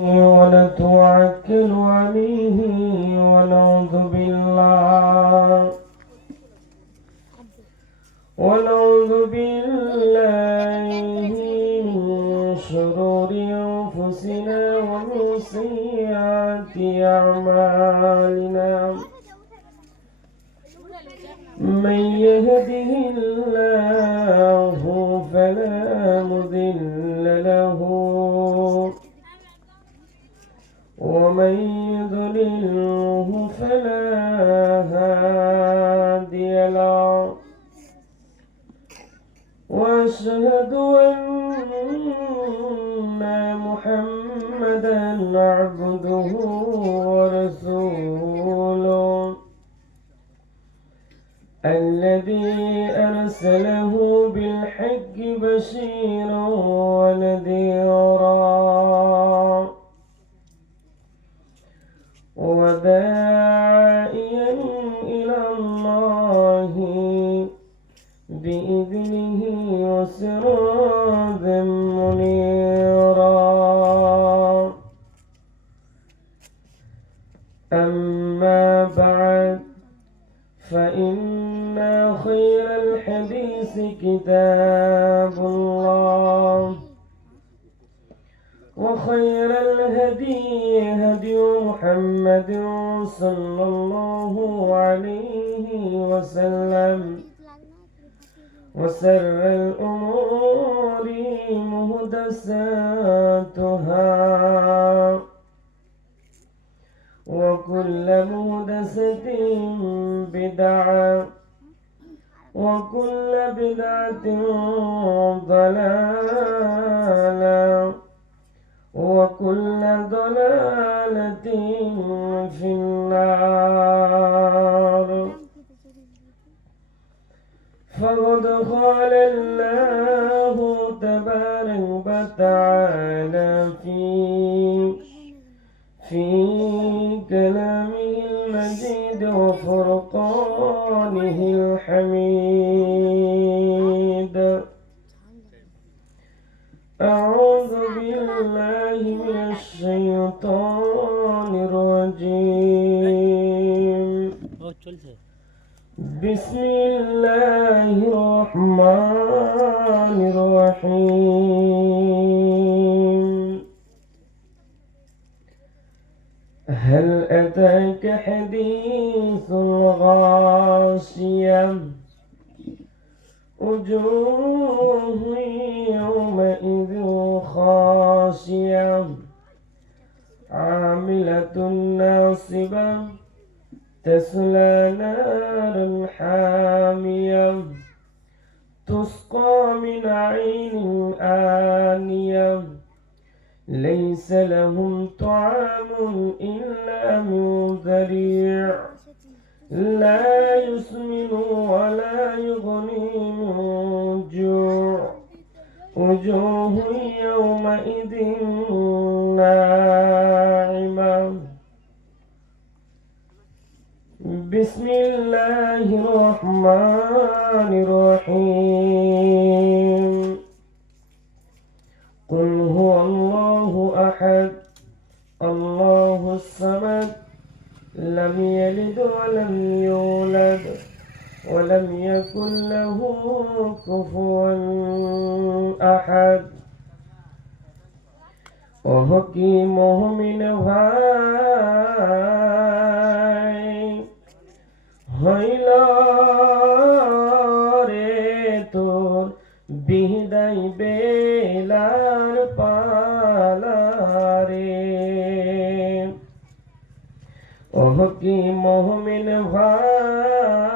ونتوكل عليه ونعوذ بالله من شرور أنفسنا ومن سيئات أعمالنا من يهده الله فلا مضل له ومن يضلله فلا هادي له وأشهد أن محمدا عبده ورسوله الذي أرسله بالحق بشيرا ونذيرا وداعيا إلى الله بإذنه وسراجا منيرا أما بعد فإن خير الحديث كتاب الله وخير الهدي هدي محمد صلى الله عليه وسلم وشر الأمور محدثاتها وكل محدثة بدعة وكل بدعة ضلالة وكل ضلالة في النار. فقد قال الله تبارك وتعالى في كلامه المجيد وفرقانه الحميد. أعوذ بالله من الشيطان الرجيم. بسم الله الرحمن الرحيم. هل أتاك حديث الغاشية وجوه يومئذ خاشية عاملة ناصبة تصلى نارا حامية تسقى من عين آنية ليس لهم طعام إلا من ضريع لا يسمن ولا يغني من جوع وجوه يومئذ ناعمة. بسم الله الرحمن الرحيم. قل هو الله أحد الله الصمد لم يلد ولم يولد ولم يكن له كفوا أحد. وحكي مؤمن ভাই হইল রে তোর বিদায় বেলার পালারে। ওহ কি মুমিন ভাই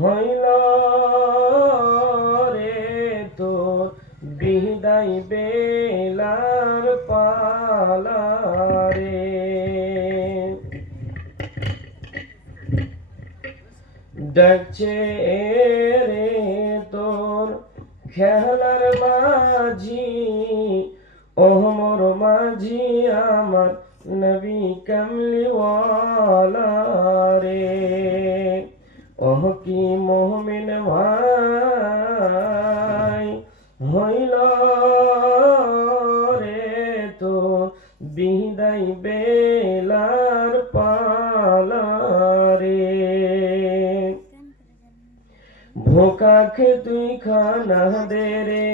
হইল রে তোর বিদায় বেলার পালারে। ডাকছে রে তোর খেলার মাঝি ওহ মোর মাঝি আমার নবী কমলিওয়ালা রে। ওহ কি মুমিন ভাই হইল রে বিদায় বেলার পালারে ভোকাকে তুই খানা দে রে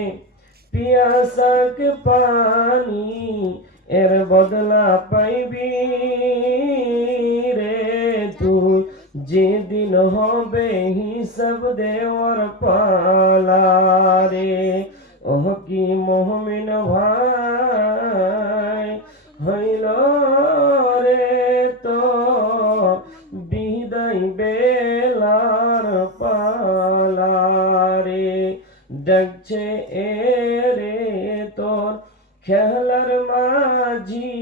পিয়াসাকে পানি এর বদলা পাইবি রে তুই যেদিন হবে হিসাব দেওয়ার পালারে ওহ কি মুমিন ভাই হইল রে তো বিদায় বেলার পালারে ডাকছে এ রে তোর খেলার মাঝি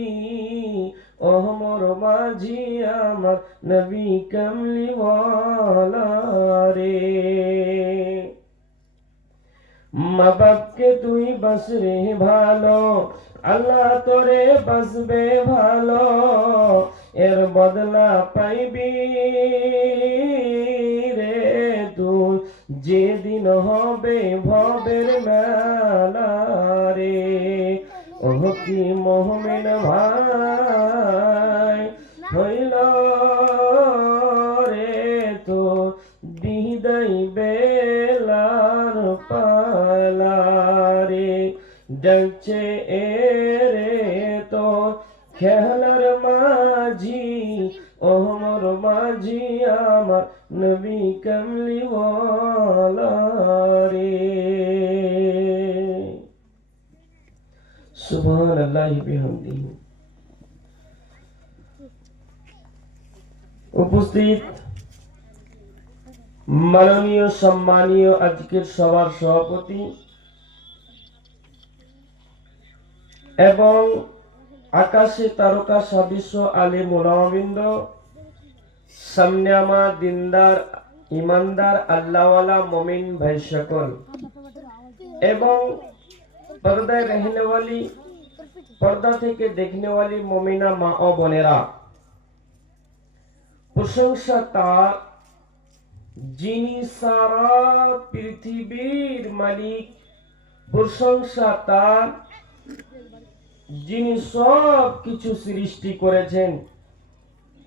ওহ মোর মাঝি আমার নবী কমলিওয়ালা রে মা বাপকে তুই বাস রে ভালো আল্লাহ তোরে বাসবে ভালো এর বদলা পাইবি রে তুই যেদিন হবে ভবের মেলা রে ওহ কি মুমিন ভাই হইল রে তো বিদায় বেলার পালারে ডাকছে এ রে তো খেলার মাঝি ওমর মাঝি আমার নবী কমলিওয়ালা রে সুবহানাল্লাহি বিহামদিহি। উপস্থিত মাননীয় সম্মানীয় আজকের সভার সভাপতি এবং আকাশে তারকা সদৃশ্য আলেম ওলামাবৃন্দ, সামনে আমার দিনদার ইমানদার আল্লাহওয়ালা মুমিন ভাই সকল এবং পর্দায় रहनेवाली পর্দা থেকে দেখনেওয়ালি মুমিনা মা ও বোনেরা, প্রশংসা তার যিনি সারা পৃথিবীর মালিক, প্রশংসা তার যিনি সব কিছু সৃষ্টি করেছেন,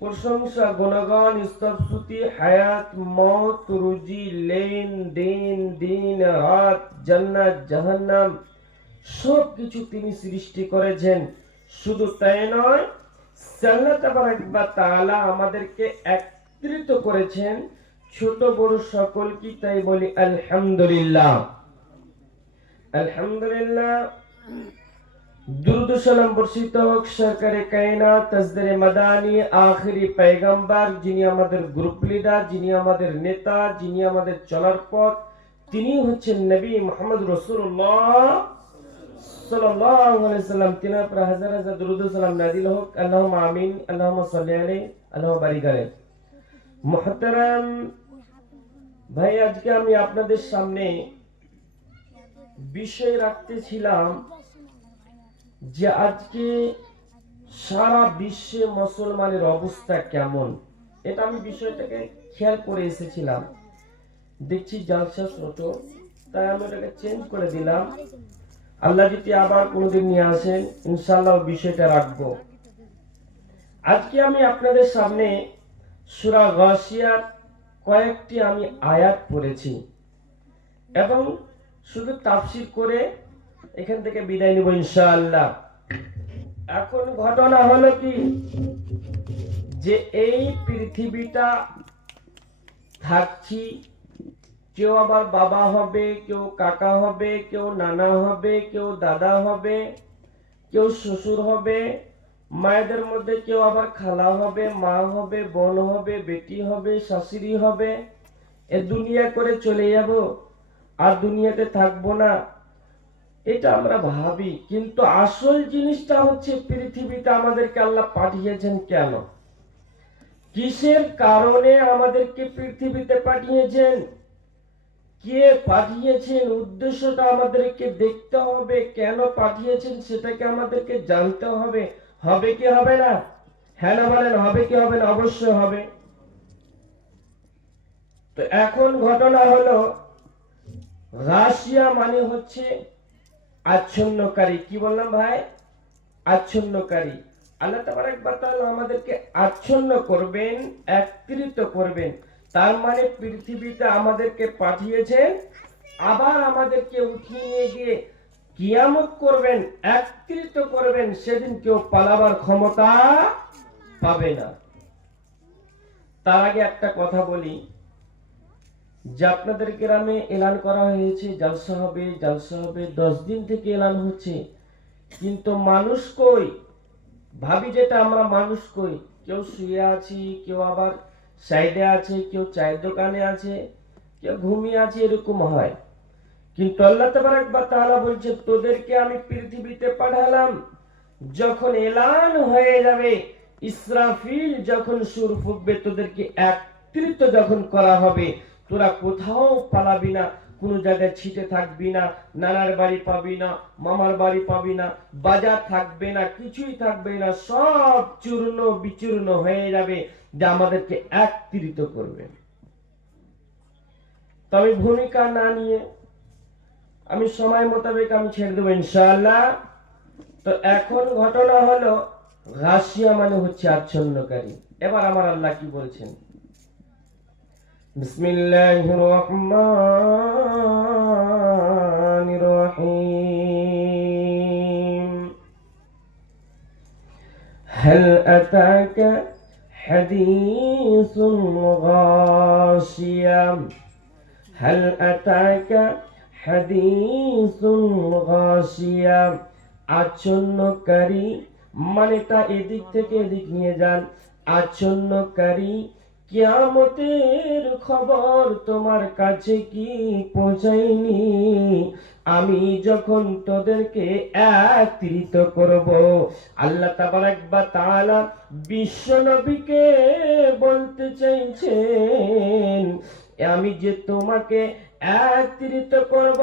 প্রশংসা গুণগান স্তবস্তুতি হায়াত মৌত রুজি লেন দেন দিন রাত জান্নাত জাহান্নাম সব কিছু তিনি সৃষ্টি করেছেন। শুধু তাই নয়, আল্লাহ তাবারক ওয়া তাআলা আমাদেরকে একত্রিত করেছেন ছোট বড় সকল কি, তাই বলি আলহামদুলিল্লাহ। আলহামদুলিল্লাহ। দুরুদ ও সালাম বর্ষিত হোক সরকারে কায়নাত তাজদারে মাদানী আখেরি পয়গম্বর, যিনি আমাদের গ্রুপ লিডার, যিনি আমাদের নেতা, যিনি আমাদের চলার পথ, তিনি হচ্ছেন নবী মুহাম্মদ রাসূলুল্লাহ সাল্লাল্লাহু আলাইহি ওয়াসাল্লাম। তিনার উপর হাজার হাজার দুরুদ ও সালাম নাযিল হোক। আল্লাহুম্মা আমিন। আল্লাহুম্মা সাল্লি আলাইহি, আল্লাহুম্মা বারিক আলাইহি। মুহতারাম ভাই, আজকে আমি আপনাদের সামনে বিষয় রাখতেছিলাম যে আজকে সারা বিশ্বে মুসলমানের অবস্থা কেমন। এটা আমি বিষয়টাকে খেয়াল করে এসেছিলাম, দেখছি জালসা ছোট, তাই আমি এটাকে চেঞ্জ করে দিলাম। আল্লাহ যদি আবার কোনোদিন নিয়ে আসেন ইনশাআল্লাহ বিষয়টা রাখবো। আজকে আমি আপনাদের সামনে সূরা গাশিয়ার কয়েকটি আমি আয়াত পড়েছি এবং শুধু তাফসীর করে এখান থেকে বিদায় নিব ইনশাআল্লাহ। এখন ঘটনা হলো কি, যে এই পৃথিবীটা থাকছি, কেউ আবার বাবা হবে, কেউ কাকা হবে, কেউ নানা হবে, কেউ দাদা হবে, কেউ শ্বশুর হবে, মায়েদের মধ্যে কেউ আবার খালা হবে, মা হবে, বোন হবে, বেটি হবে, শাশুড়ি হবে। এ দুনিয়া করে চলে যাব, আর দুনিয়াতে থাকবো না, এটা আমরা ভাবি। কিন্তু আসল জিনিসটা হচ্ছে পৃথিবীতে আমাদেরকে আল্লাহ পাঠিয়েছেন কেন, কিসের কারণে আমাদেরকে পৃথিবীতে পাঠিয়েছেন, কে পাঠিয়েছেন, উদ্দেশ্যটা আমাদেরকে দেখতে হবে। কেন পাঠিয়েছেন সেটাকে আমাদেরকে জানতে হবে। হবে কি হবে না? হ্যাঁ না বলেন, হবে কি হবে না? অবশ্যই হবে। তো এখন ঘটনা হলো, রাশিয়া মানে হচ্ছে আচ্ছন্নকারী। কি বললাম ভাই? আচ্ছন্নকারী। আল্লাহ তাবারক ওয়া তাআলা আমাদেরকে আচ্ছন্ন করবেন, একত্রিত করবেন। তার মানে পৃথিবীতে আমাদেরকে পাঠিয়েছেন, আবার আমাদেরকে উঠিয়ে নিয়ে গিয়ে কিয়ামত করবেন, একত্রিত করবেন। সেদিন কেউ পালাবার ক্ষমতা পাবে না। তার আগে একটা কথা বলি, যে আপনাদের গ্রামে এলান করা হয়েছে জলসা হবে, জলসা হবে, 10 দিন থেকে এলান হচ্ছে, কিন্তু মানুষ কই? ভাবি যেটা আমরা মানুষ কই, কেউ শুয়ে আছি, কেউ আবার সাইডে আছে, কেউ চায়ের দোকানে আছে, কেউ ঘুমিয়ে আছে, এরকম হয়। কিন্তু আল্লাহ তাবারক ওয়া তাআলা বলছে, তোদেরকে আমি পৃথিবীতে পাঠালাম, যখন এলান হয়ে যাবে, ইসরাফিল যখন সুর ফুঁকবে, তোদেরকে একত্রিত যখন করা হবে, তোরা কোথাও পালাবি না, কোন জায়গায় ছিটে থাকবি না, নানার বাড়ি পাবি না, মামার বাড়ি পাবি না, বাজার থাকবে না, কিছুই থাকবে না, সব চূর্ণ বিচূর্ণ হয়ে যাবে, যে আমাদেরকে একত্রিত করবে। তবে ভূমিকা না নিয়ে আমি সময় মোতাবেক আমি ছেড়ে দেবো ইনশাআল্লাহ। তো এখন ঘটনা হলো, গাশিয়া মানে হচ্ছে আচ্ছন্নকারী। এবার আমার আল্লাহ কি বলছেন, বিসমিল্লাহির রহমানির রহিম। হাল আতাকা হাদিসুল গাশিয়া, হাল আতাকা হাদিসুল গাশিয়া। আচ্ছন্নকারী মানেটা এদিক থেকে এদিক নিয়ে যান। আচ্ছন্নকারী, কিয়ামতের খবর তোমার কাছে কি পৌঁছায়নি? আমি যখন তোদেরকে একত্রিত করব। আল্লাহ তাবারক ওয়া তাআলা বিশ্ব নবীকে বলতে চাইছেন, আমি যে তোমাকে একত্রিত করব,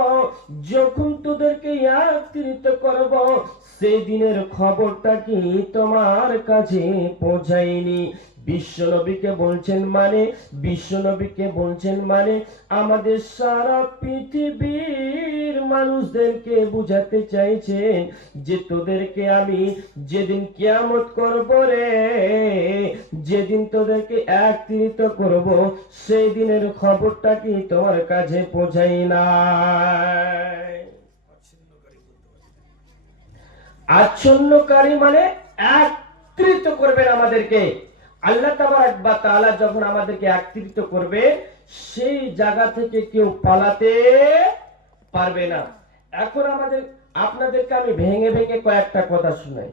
যখন তোদেরকে একত্রিত করব, সেই দিনের খবরটা কি তোমার কাছে পৌঁছায়নি? বিশ্বনবীকে বলছেন মানে, বিশ্বনবীকে বলছেন মানে আমাদের সারা পৃথিবীর মানুষদেরকে বুঝাতে চাইছেন, যে তোদেরকে আমি যেদিন কিয়ামত করব রে, যেদিন তোদেরকে একত্রিত করব, সেই দিনের খবরটা কি তোমার কাছে পৌঁছাই না? আচ্ছন্নকারী মানে একত্রিত করবেন আমাদেরকে। আল্লাহ তাবারক ওয়া তাআলা যখন আমাদেরকে একত্রিত করবে, সেই জায়গা থেকে কেউ পালাতে পারবে না। এখন আপনাদেরকে আমি ভেঙে ভেঙে কয়েকটা কথা শুনাই।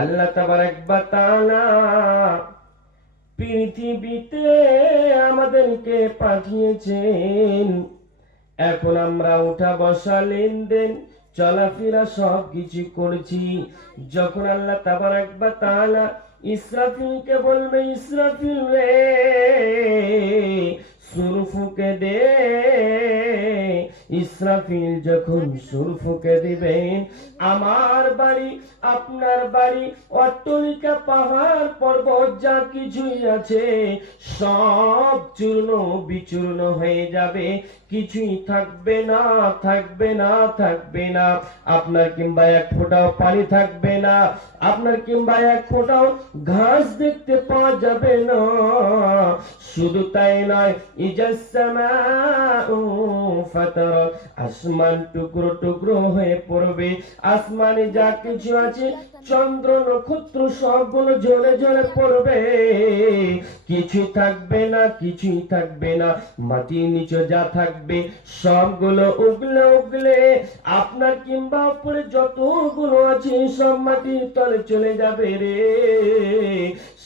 আল্লাহ তাবারক ওয়া তাআলা পৃথিবীতে আমাদেরকে পাঠিয়েছেন, এখন আমরা উঠা বসা, লেনদেন, চলাফেরা সব কিছু করছি। যখন আল্লাহ তাবারক ওয়া তাআলা ইসরাফিলকে বলবে, ইসরাফিল রে সুর ফুঁকে দে, ইসরাফিল যখন সুর ফুঁকে দিবেন, আমার বাড়ি, আপনার বাড়ি, অট্টালিকা, পাহাড় পর্বত যা কিছুই আছে, সব চূর্ণ বিচূর্ণ হয়ে যাবে, কিছুই থাকবে না, থাকবে না, থাকবে না। আপনার কিংবা এক ফোঁটাও পানি থাকবে না, আপনার কিংবা এক ফোঁটাও ঘাস দেখতে পাওয়া যাবে না। শুধু তাই নয়, ইজাসসামাউ ফাতারাত, আসমান টুকরো টুকরো হয়ে পড়বে, আসমানে যা কিছু আছে, চন্দ্র নক্ষত্র সবগুলো জ্বলে জ্বলে পড়বে, কিছুই থাকবে না, কিছুই থাকবে না। মাটির নিচে যা থাকবে সবগুলো উগলে উগলে আপনার কিংবা উপরে যতগুলো আছে সব মাটির তলে চলে যাবে রে।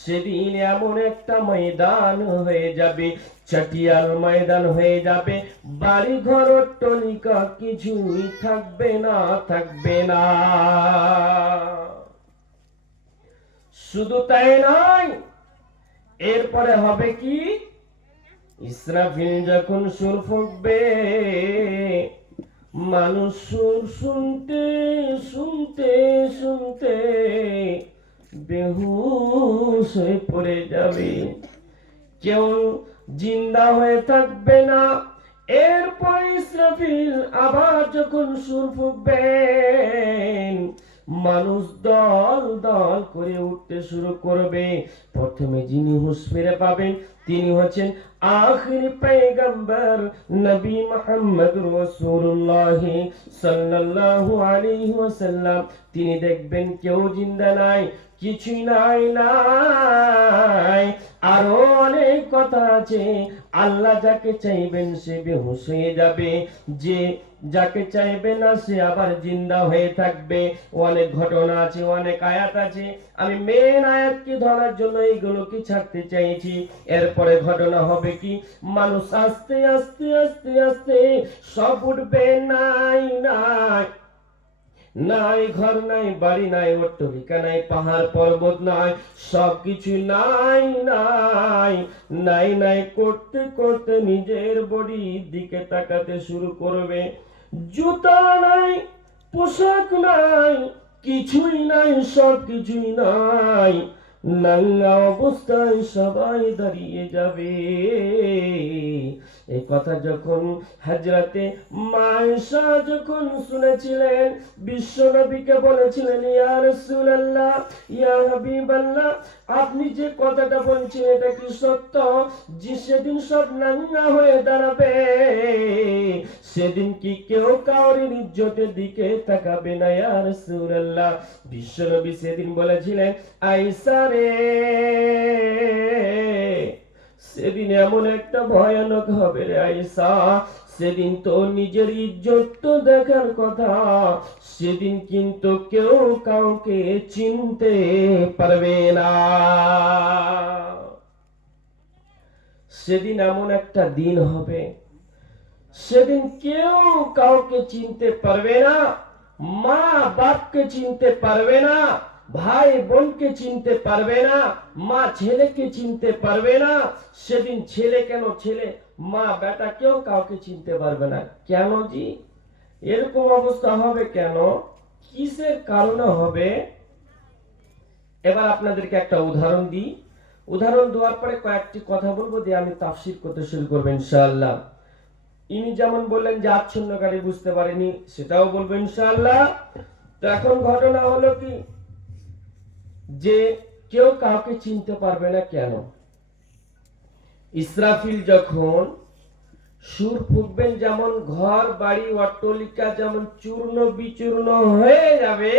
সেদিন এমন একটা ময়দান হয়ে যাবে, চাটিয়াল ময়দান হয়ে যাবে, বাড়ি ঘর টনিকা কিছুই থাকবে না, থাকবে না। শুধু তাই নয়, এরপরে হবে কি, ইসরাফিল যখন সুর ফুঁকবে, মানুষ সুর শুনতে শুনতে শুনতে বেহুশ হয়ে পড়ে যাবে, কেউ জিন্দা হয়ে থাকবে না। এরপর ইসরাফিল আবার যখন সুর ফুঁকবেন, মানুষ দল দল করে উঠতে শুরু করবে। প্রথমে যিনি হুঁশ ফিরে পাবেন তিনি হচ্ছেন আখির পয়গম্বর নবী মুহাম্মদ রাসূলুল্লাহ সাল্লাল্লাহু আলাইহি ওয়াসাল্লাম। তিনি দেখবেন কেউ জিন্দা নাই, কিছুই নাই। আরো অনেক কথা আছে। আল্লাহ যাকে চাইবেন সে বেহুশ হয়ে যাবে, যে যাকে চাইবে না সে আবার জিন্দা হয়ে থাকবে। অনেক ঘটনা আছে, অনেক আয়াত আছে। আমি মেন আয়াতকে ধরার জন্য এইগুলো কি ছাড়তে চাইছি। এরপরে ঘটনা হবে কি, মানুষ আস্তে আস্তে আস্তে আস্তে সব উঠবে। নাই নাই নাই ঘর নাই, বাড়ি নাই, অট্টালিকা নাই, পাহাড় পর্বত নাই, সবকিছু নাই নাই নাই নাই করতে করতে নিজের বডির দিকে তাকাতে শুরু করবে। জুতা নাই, পোশাক নাই, কিছুই নাই, সবকিছুই নাই। নাঙ্গা অবস্থায় সবাই দাঁড়িয়ে যাবে। এই কথা যখন হযরতে মায়েশা যখন শুনেছিলেন, বিশ্বনবীকে বলেছিলেন, ইয়া রাসূলুল্লাহ, ইয়া হাবিবাল্লাহ, আপনি যে কথাটা বলছেন এটা কি সত্য যে সেদিন সব নাঙ্গা হয়ে দাঁড়াবে? সেদিন কি কেউ কাউরির ইজ্জতের দিকে তাকাবে না? ইয়া রাসূলুল্লাহ, বিশ্বনবী সেদিন বলেছিলেন, আয়েশা রে, সেদিন এমন একটা ভয়ানক হবে রে আয়েশা, সেদিন তো নিজের ইজ্জত তো দেখার কথা, সেদিন কিন্তু কেউ কাউকে চিনতে পারবে না। সেদিন এমন একটা দিন হবে, সেদিন কেউ কাউকে চিনতে পারবে না, মা বাপকে চিনতে পারবে না, ভাই বোনকে চিনতে পারবে না, মা ছেলেকে চিনতে পারবে না। সেদিন ছেলে কেন ছেলে, মা বেটা কেউ কাউকে চিনতে পারবে না। কেন জি এরকম অবস্থা হবে কেন? কিসের কারণে হবে? এবার আপনাদেরকে একটা উদাহরণ দিই। উদাহরণ দেওয়ার পরে কয়েকটি কথা বলবো, দিয়ে আমি তাফসীর করতে শুরু করবো ইনশাআল্লাহ। ইনি যেমন বললেন যে আচ্ছন্নকারী বুঝতে পারেনি, সেটাও বলবো ইনশাআল্লাহ। তো এখন ঘটনা হলো কি, যে কেউ কাউকে চিনতে পারবে না কেন? ইসরাফিল যখন সুর ফুঁকবেন, যেমন ঘর বাড়ি অট্টালিকা যেমন চূর্ণ বিচূর্ণ হয়ে যাবে,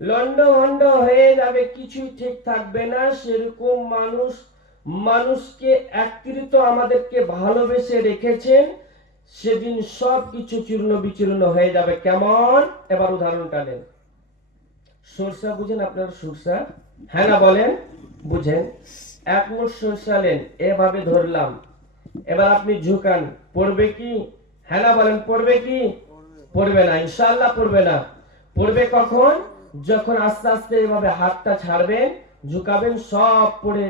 লন্ড ভন্ড হয়ে যাবে, কিছুই ঠিক থাকবে না, সেরকম মানুষকে একত্রিত আমাদেরকে ভালোবেসে রেখেছেন, সেদিন সব কিছু চূর্ণ বিচূর্ণ হয়ে যাবে। কেমন? এবার উদাহরণটা নেন। সরষা বুঝেন আপনারা? সরষা, হ্যাঁ না বলেন? বুঝেন? এক মুঠ সরষা নেন, এভাবে ধরলাম, এবার আপনি ঝুকান, পড়বে কি? হ্যাঁ না বলেন? পড়বে কি? পড়বে না, ইনশাআল্লাহ পড়বে না। পড়বে কখন? যখন আস্তে আস্তে এভাবে হাতটা ছাড়বেন, ঝুকাবেন, সব পড়ে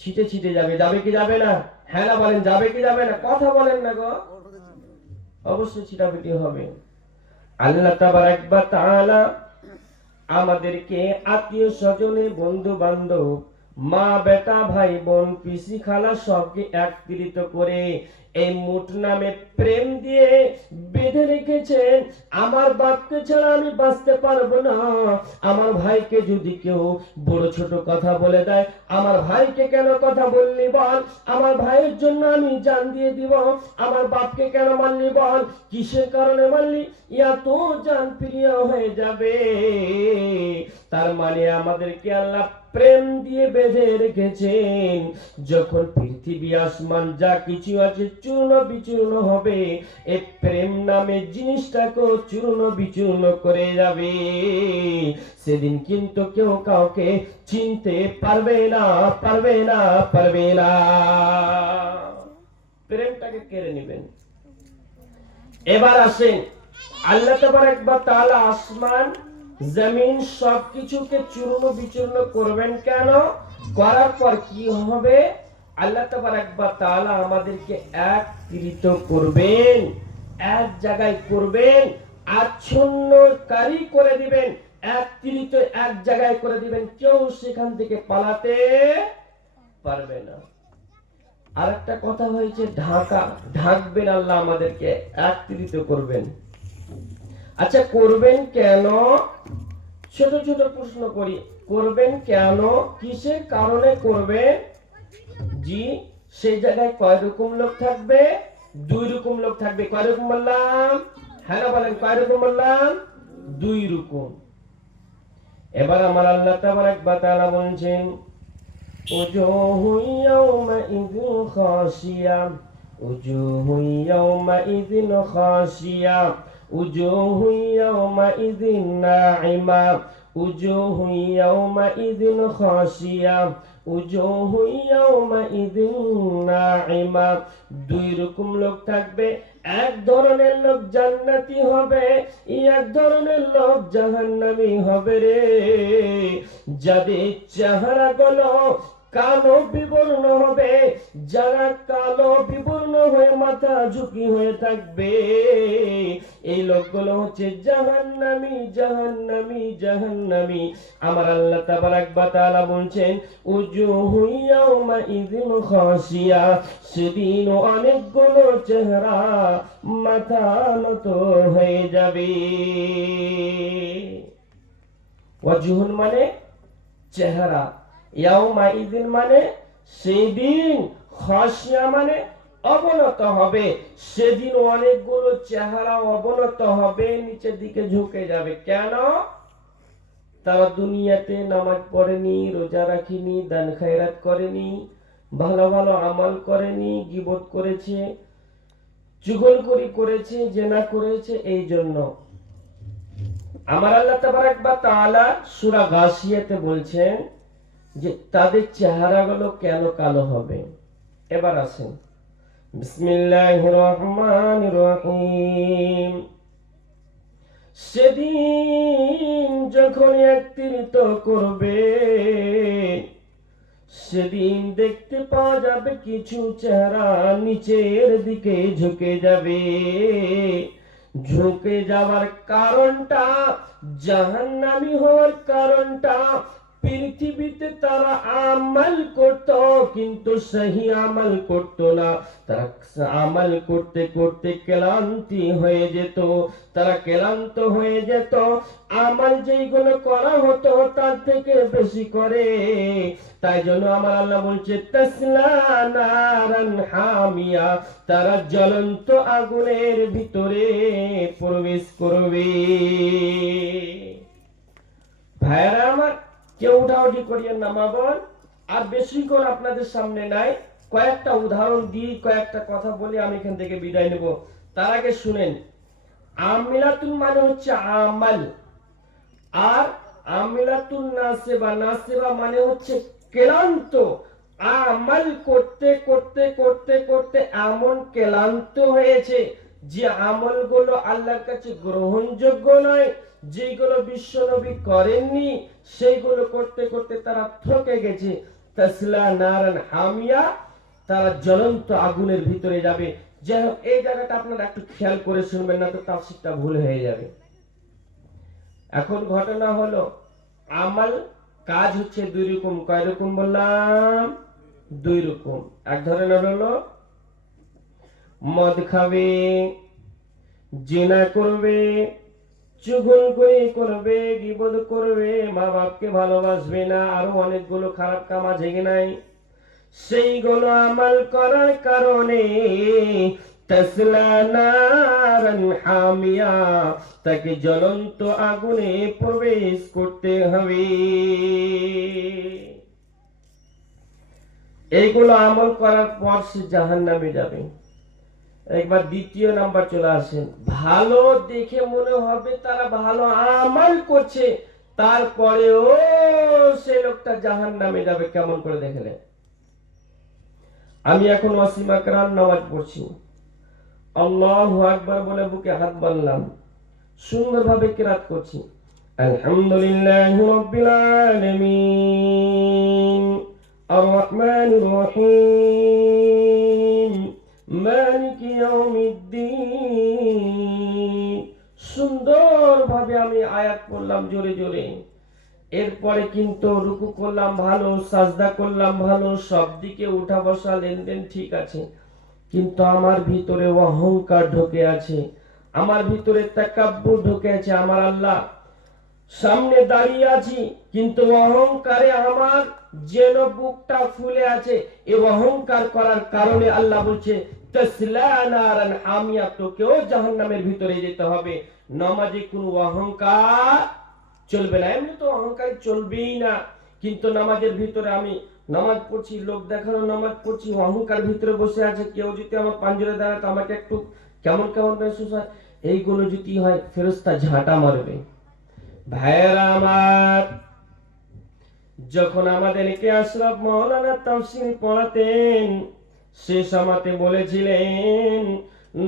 ছিটে ছিটে যাবে। যাবে কি যাবে না? হ্যাঁ না বলেন? যাবে কি যাবে না? কথা বলেন না গো। অবশ্যই ছিটাপিটি হবে। আল্লাহ তাবারক ওয়া তাআলা আমাদেরকে আত্মীয় স্বজনে, বন্ধু বান্ধব, মা বেটা, ভাই বোন, পিসি খালা সবকে একত্রিত করে এই মুঠ নামে প্রেম দিয়ে বেঁধে রেখেছেন। আমার বাপকে ছাড়া আমি বাঁচতে পারবো না। আমার ভাইকে যদি কেউ বড় ছোট কথা বলে দেয়, আমার ভাইকে কেন কথা বললি বল, আমার ভাইয়ের জন্য আমি জান দিয়ে দিব। আমার বাপকে কেন মারলি বল, কিসের কারণে মারলি, ইয়া তো জান প্রিয় হয়ে যাবে। তার মানে আমাদেরকে আল্লাহ প্রেম দিয়ে বেঁধে রেখেছেন। যখন পৃথিবী আসমান যা কিছু আছে চূর্ণ বিচূর্ণ হবে, এই প্রেম নামে জিনিসটাকে চূর্ণ বিচূর্ণ করে যাবে। সেদিন কিন্তু কেউ কাউকে চিনতে পারবে না, পারবে না, পারবে না। প্রেমটাকে কেড়ে নেবেন। এবার আসেন, আল্লাহ তাবারক ওয়া তাআলা আসমান জমিন সবকিছুকে চূর্ণ বিচূর্ণ করবেন কেন? করার পর কি হবে? আল্লাহ তাবারক ওয়া তাআলা আমাদেরকে একত্রিত করবেন, এক জায়গায় করবেন, আচ্ছন্নকারী করে দিবেন, একত্রিত এক জায়গায় করে দিবেন, কেউ সেখান থেকে পালাতে পারবে না। আর একটা কথা হয়েছে ঢাকবেন, আল্লাহ আমাদেরকে একত্রিত করবেন। আচ্ছা করবেন কেন? ছোট ছোট প্রশ্ন করি, করবেন কেন, কিসের কারণে করবেন? জি, সেই জায়গায় কয় রকম লোক থাকবে? 2 রকম লোক থাকবে। কয় রকম বললাম? হ্যাঁ না বলেন, কয় রকম বললাম? 2 রকম। এবার আমার আল্লাহ তাবারক ওয়া তাআলা বলছেন, উজুহু ইয়াওমাইযিন খাশিয়া, উজুহু ইয়াওমাইযিন খাশিয়া, উজুহু ইয়াওমাইযিন নাঈমা, উজুহু ইয়াওমাইযিন খাশিয়া, উজুহু ইয়াওমাইযিন নাঈমা। 2 রকম লোক থাকবে। এক ধরনের লোক জান্নাতি হবে, এক ধরনের লোক জাহান্নামী হবে রে। যাদের চেহারা গুলো কালো বিবর্ণ হবে, যারা কালো বিবর্ণ হয়ে মাথা ঝুঁকি হয়ে থাকবে, এই লোকগুলো হচ্ছে জাহান্নামী, জাহান্নামী, জাহান্নামী। আমার আল্লাহ তাবারক ওয়া তাআলা বলছেন, উজুহু ইয়াওমাইযিন খাশিয়া, সেদিন অনেকগুলো চেহারা মাথা নত হয়ে যাবে। ওয়াজহুন মানে চেহারা, ইয়াওমাইযিন মানে সেদিন, খাশিয়া মানে অবনত হবে। সেদিন অনেকগুলো চেহারা অবনত হবে, নিচের দিকে ঝুঁকে যাবে। কেন? তারা দুনিয়াতে নামাজ পড়েনি, রোজা রাখেনি, দান খায়রাত করেনি, ভালো ভালো আমল করেনি, গীবত করেছে, চুগলখড়ি করেছে, জেনা করেছে। এই জন্য আমার আল্লাহ তাবারক ওয়া তাআলা সূরা গাশিয়াতে বলছেন যে তাদের চেহারাগুলো কেন কালো হবে। এবার আসেন, বিসমিল্লাহির রহমানির রহিম। সেদিন যখন একত্রিত করবে, সেদিন দেখতে পাওয়া যাবে কিছু চেহারা নিচের দিকে ঝুঁকে যাবে। ঝুঁকে যাওয়ার কারণটা, জাহান্নামী হওয়ার কারণটা, পৃথিবীতে তারা আমল করত কিন্তু সহি আমল করত না। তারা আমল করতে করতে ক্লান্তি হয়ে যেত, তারা ক্লান্ত হয়ে যেত। আমল যেগুলো করা হতো তার থেকে বেশি করে। তাই জন্য আমার আল্লাহ বলছে, তাসলা নারান হামিয়া, তারা জ্বলন্ত আগুনের ভিতরে প্রবেশ করবে। ভাইরা আমার, কেউ উঠাউঠি করিয়েন না মা বোন। আর বেশিক্ষণ আপনাদের সামনে নাই, কয়েকটা উদাহরণ দিয়ে কয়েকটা কথা বলে আমি এখান থেকে বিদায় নেব। তার আগে শুনেন, আমিলাতুন মানে হচ্ছে আমাল, আর আমিলাতুন নাসিবা, নাসিবা মানে হচ্ছে ক্লান্ত। আমল করতে করতে করতে করতে এমন ক্লান্ত হয়েছে যে আমলগুলো আল্লাহর কাছে গ্রহণযোগ্য নয়, যেগুলো বিশ্বনবী করেননি সেইগুলো করতে করতে তারা থকে গেছে। তাসলা নারান হামিয়া, তারা জ্বলন্ত আগুনের ভিতরে যাবে। যাই হোক, এই জায়গাটা আপনারা একটু খেয়াল করে শুনবেন, না তো তাফসীরটা ভুল হয়ে যাবে। এখন ঘটনা হলো, আমল কাজ হচ্ছে 2 রকম। কয় রকম বললাম? 2 রকম। এক ধরনের হলো মদ খাবে, জিনা করবে, চুগলখড়ি করবে, গীবত করবে, মা বাপকে ভালোবাসবে না, আরো অনেকগুলো খারাপ কাম আছে কি নাই? সেইগুলো আমল করার কারণে তাসলা নারান হামিয়া, তাকে জ্বলন্ত আগুনে প্রবেশ করতে হবে। এইগুলো আমল করার পর সে জাহান্নামে যাবে। একবার দ্বিতীয় নাম্বার চলে আসেন, ভালো দেখে মনে হবে তারা ভালো আমল করছে, তারপরেও সে লোকটা জাহান্নামে যাবে। কেমন করে দেখলে? আমি এখন ওয়াসিম আকরার নামাজ পড়ছি, আল্লাহু আকবার বলে বুকে হাত বাঁধলাম, সুন্দরভাবে কিরাত করছি, আলহামদুলিল্লাহি রাব্বিল আলামিন আর রহমানির রহিম মালিকি ইয়াউমিদ্দিন। সুন্দরভাবে আমি আয়াত পড়লাম জোরে জোরে। এরপরে কিন্তু রুকু করলাম ভালো, সাজদা করলাম ভালো, সব দিকে উঠা বসা লেনদেন ঠিক আছে, কিন্তু আমার ভিতরে অহংকার ঢুকে আছে, আমার ভিতরে তাকাব্বুর ঢুকে আছে। আমার আল্লাহ সামনে দাঁড়িয়ে আছি, কিন্তু অহংকারে আমার যেন বুকটা ফুলে আছে। এই অহংকার করার কারণে আল্লাহ বলছে তাসলা নারান হামিয়া, তোকেও জাহান্নামের ভিতরে যেতে হবে। নামাজে কোনো অহংকার চলবে না। এমনি তো অহংকার চলবেই না, কিন্তু নামাজের ভিতরে আমি নামাজ পড়ছি, লোক দেখানো নামাজ পড়ছি, অহংকার ভিতরে বসে আছে। কেউ যদি আমার পাঞ্জরে দাঁড়াতো আমাকে একটু কেমন কেমন মেহসুস হয়, এইগুলো যদি হয় ফেরেশতা ঝাঁটা মারবে। ভাইয়েরা আমার, যখন আমাদেরকে আশরাফ মাওলানা তাফসীর পড়াতেন, সে সময়তে বলেছিলেন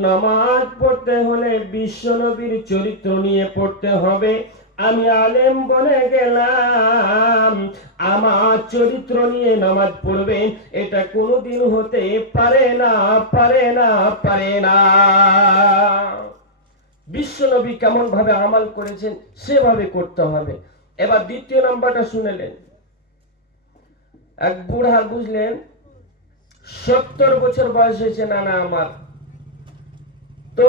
নামাজ পড়তে হলে বিশ্বনবীর চরিত্র নিয়ে পড়তে হবে। আমি আলেম বলে গেলাম, আমার চরিত্র নিয়ে নামাজ পড়বেন, এটা কোনোদিন হতে পারে না, পারে না, পারে না। বিশ্বনবী কেমন ভাবে আমল করেছেন সেভাবে করতে হবে। এবার দ্বিতীয় নাম্বারটা শুনেলেন, এক বুড়া বুঝলেন 70 বছর বয়স হয়েছে নানা আমার, তো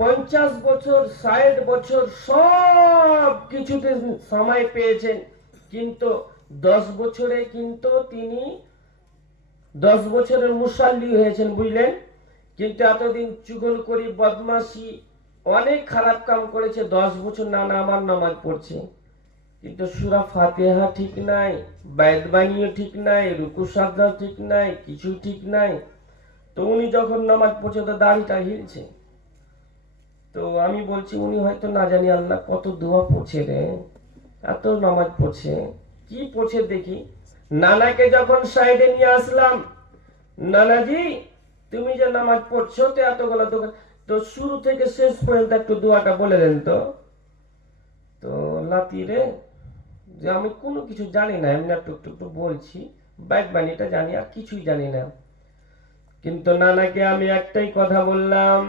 50 বছর 60 বছর সব কিছুতে সময় পেয়েছেন, কিন্তু 10 বছরে কিন্তু তিনি 10 বছরের মুসাল্লি হয়েছেন, বুঝলেন। কিন্তু এতদিন চুগলখড়ি বদমাশি অনেক খারাপ কাম করেছে, 10 বছর নানা আমার নামাজ পড়ছে, কিন্তু সূরা ফাতিহা ঠিক নাই, বায়াত বাণীও ঠিক নাই, রুকু সাজদা ঠিক নাই, কিছু ঠিক নাই। তো উনি যখন নামাজ পড়ছে তো দাড়িটা হিলছে। তো আমি বলছি উনি হয়তো না জানি আল্লাহ কত দোয়া পড়ছে রে, এত নামাজ পড়ছে, কি পড়ছে দেখি। নানাকে যখন সাইডে নিয়ে আসলাম, নানাজি তুমি যে নামাজ পড়ছো তো এতগুলো তো শুরু থেকে শেষ পর্যন্ত একটু দোয়াটা বলে দেন তো। তো লাতি রে, যে আমি কোনো কিছু জানি না, এমনি একটু একটু একটু বলছি, বাইক বাণীটা জানি, আর কিছুই জানি না। কিন্তু নানাকে আমি একটাই কথা বললাম,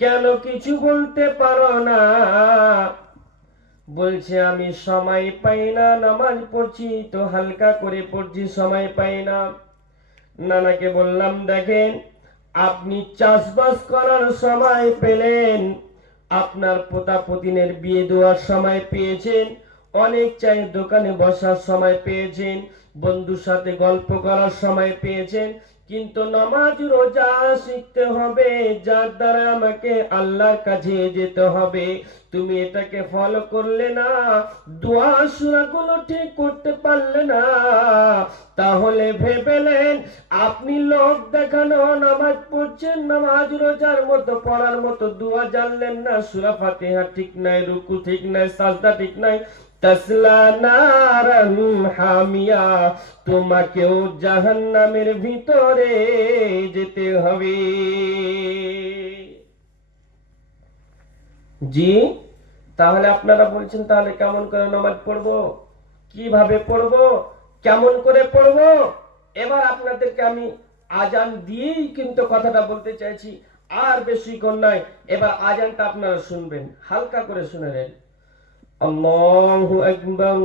কেন কিছু বলতে পারো না? বলছে আমি সময় পাই না, নামাজ পড়ছি তো হালকা করে পড়ছি, সময় পাই না। নানাকে বললাম দেখেন, আপনি চাষবাস করার সময় পেলেন, আপনার পোতা পতিনের বিয়ে দেওয়ার সময় পেয়েছেন, অনেক চায়ের দোকানে বসার সময় পেয়েছেন, বন্ধুর সাথে গল্প করার সময় পেয়েছেন, কিন্তু নামাজ রোজা শিখতে হবে, যার দ্বারা আমাকে আল্লাহর কাছে যেতে হবে। তুমি এটাকে ফলো করলে না, দোয়া সূরাগুলো ঠিক করতে পারলে না, তাহলে ভেবেলেন আপনি লোক দেখানো নামাজ পড়ছেন, নামাজ রোজার মতো পড়ার মতো দোয়া জানলেন না, সূরা ফাতিহা ঠিক নাই, রুকু ঠিক নাই, সাজদা ঠিক নাই, তাসলা নারান হামিয়া, তোমাকেও জাহান্নামের ভিতরে যেতে হবে। জি, তাহলে আপনারা বলছেন তাহলে কেমন করে নামাজ পড়বো, কিভাবে পড়বো, কেমন করে পড়বো? এবার আপনাদেরকে আমি আজান দিয়েই কিন্তু কথাটা বলতে চাইছি, আর বেশিক্ষণ নয়। এবার আজানটা আপনারা শুনবেন, হালকা করে শুনে নেন। আল্লাহু আকবার,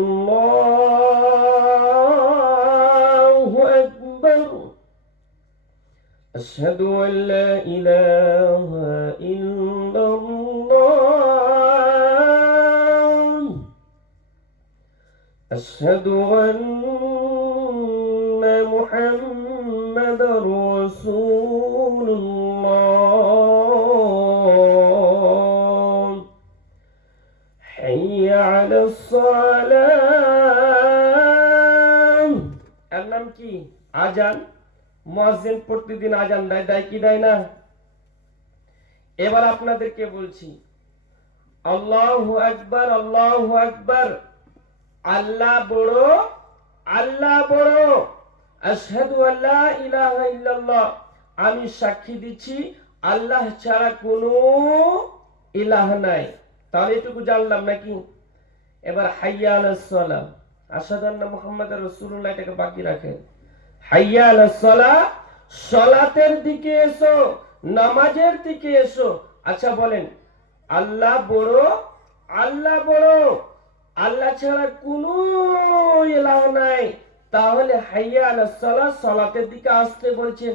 আল্লাহু আকবার, আশহাদু আল্লা ইলাহা ইল্লাল্লাহ, আশহাদু আন্না মুহাম্মাদার রাসূলুল্লাহ, হাইয়া আলাস সালাম। এর নাম কি? আজান। মুয়াজ্জিন প্রতিদিন আজান দেয়, দেয় কি দেয় না? এবার আপনাদেরকে বলছি, আল্লাহু আকবার, আল্লাহু আকবার, আল্লাহ বড়, আল্লাহ বড়, আশহাদু আল্লা ইলাহা ইল্লাল্লাহ, আমি সাক্ষী দিচ্ছি আল্লাহ ছাড়া কোনো ইলাহ নাই। তাহলে এটুকু জানলাম নাকি? এবার হাইয়া আলাস সালাহ, আশহাদু আন্না মুহাম্মাদার রাসূলুল্লাহ, এটাকে বাকি রাখেন। হাইয়া আলাস সালাহ, সালাতের দিকে এসো, নামাজের দিকে এসো। আচ্ছা বলেন, আল্লাহ বড়, আল্লাহ বড়, আল্লাহ ছাড়া কোনো ইলাহ নাই, তাহলে হাইয়া আলাস সালাহ, সালাতের দিকে আসতে বলছেন।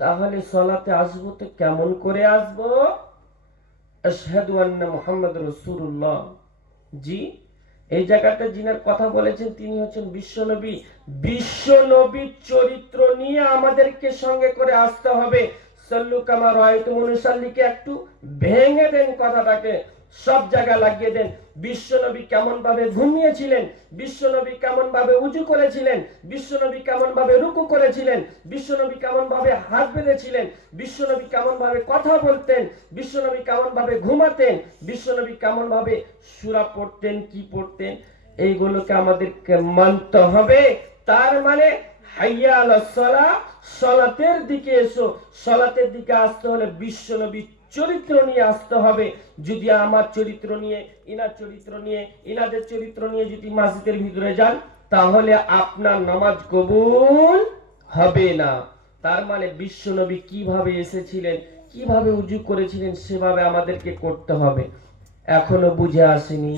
তাহলে সালাতে আসবো তো কেমন করে আসবো? আশহাদু আন্না মুহাম্মাদুর রাসূলুল্লাহ। জি, এই জায়গাতে যিনার কথা বলেছেন তিনি হচ্ছেন বিশ্বনবী। বিশ্বনবীর চরিত্র নিয়ে আমাদেরকে সঙ্গে করে আসতে হবে। সাল্লু কামা রাআইতুমুনি সাল্লিকে একটু ভেঙে দেন কথাটাকে, সব জায়গা লাগিয়ে দেন। বিশ্বনবী কেমন ভাবে ঘুমিয়েছিলেন, বিশ্বনবী কেমন ভাবে উজু করেছিলেন, বিশ্বনবী কেমন ভাবে রুকু করেছিলেন, বিশ্বনবী কেমন ভাবে হাত বেঁধেছিলেন, বিশ্বনবী কেমন ভাবে কথা বলতেন, বিশ্বনবী কেমন ভাবে ঘুমাতেন, বিশ্বনবী কেমন ভাবে সূরা পড়তেন, কি পড়তেন, এইগুলোকে আমাদেরকে মানতে হবে। তার মানে হাইয়া আলাস সালাহ, সালাতের দিকে এসো। সালাতের দিকে আসতে হলে বিশ্বনবীর চরিত্র নিয়ে আসতে হবে। যদি আমার চরিত্র নিয়ে, ইনার চরিত্র নিয়ে, ইনাদের চরিত্র নিয়ে যদি মসজিদের ভিতরে যান, তাহলে আপনার নামাজ কবুল হবে না। তার মানে বিশ্বনবী কিভাবে এসেছিলেন, কিভাবে উজু করেছিলেন, সেভাবে আমাদেরকে করতে হবে। এখনো বুঝে আসেনি?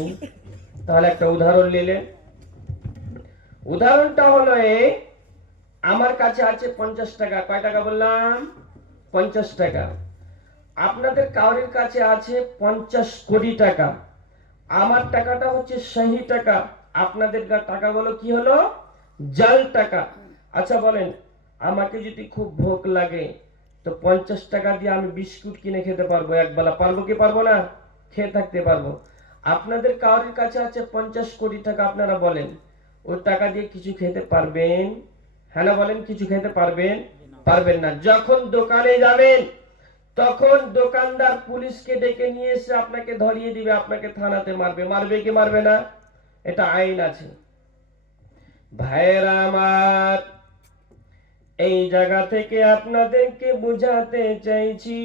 তাহলে একটা উদাহরণ নিলেন। উদাহরণটা হলো এই, আমার কাছে আছে 50 টাকা। কয় টাকা বললাম? 50 টাকা। আপনাদের কারোর কাছে আছে 50 কোটি টাকা। আমার টাকাটা হচ্ছে সহি টাকা, আপনাদের টাকাগুলো কি হলো? জাল টাকা। আচ্ছা বলেন, আমাকে যদি খুব ভোক লাগে তো 50 টাকা দিয়ে আমি বিস্কুট কিনে খেতে পারবো একবেলা, পারবো কি পারবো না? খেয়ে থাকতে পারবো। আপনাদের কারোর কাছে আছে 50 কোটি টাকা, আপনারা বলেন ওই টাকা দিয়ে কিছু খেতে পারবেন? হ্যাঁ না বলেন, কিছু খেতে পারবেন? পারবেন না। যখন দোকানে যাবেন তখন দোকানদার পুলিশকে ডেকে নিয়ে এসে আপনাকে ধরিয়ে দিবে, আপনাকে থানাতে মারবে। মারবে কি মারবে না? এটা আইন আছে। ভাইয়েরা আমার, এই জায়গা থেকে আপনাদেরকে বুঝাতে চাইছি,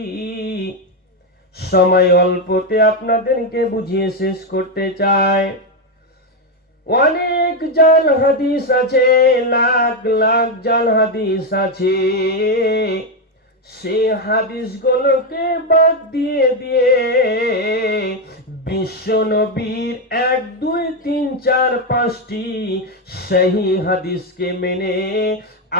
সময় অল্পতে আপনাদেরকে বুঝিয়ে শেষ করতে চাই। অনেক জাল হাদিস আছে, লাখ লাখ জাল হাদিস আছে। সে হাদিসগুলোকে বাদ দিয়ে দিয়ে বিশ্ব নবীর 1 2 3 4 5টি সহি হাদিসকে মেনে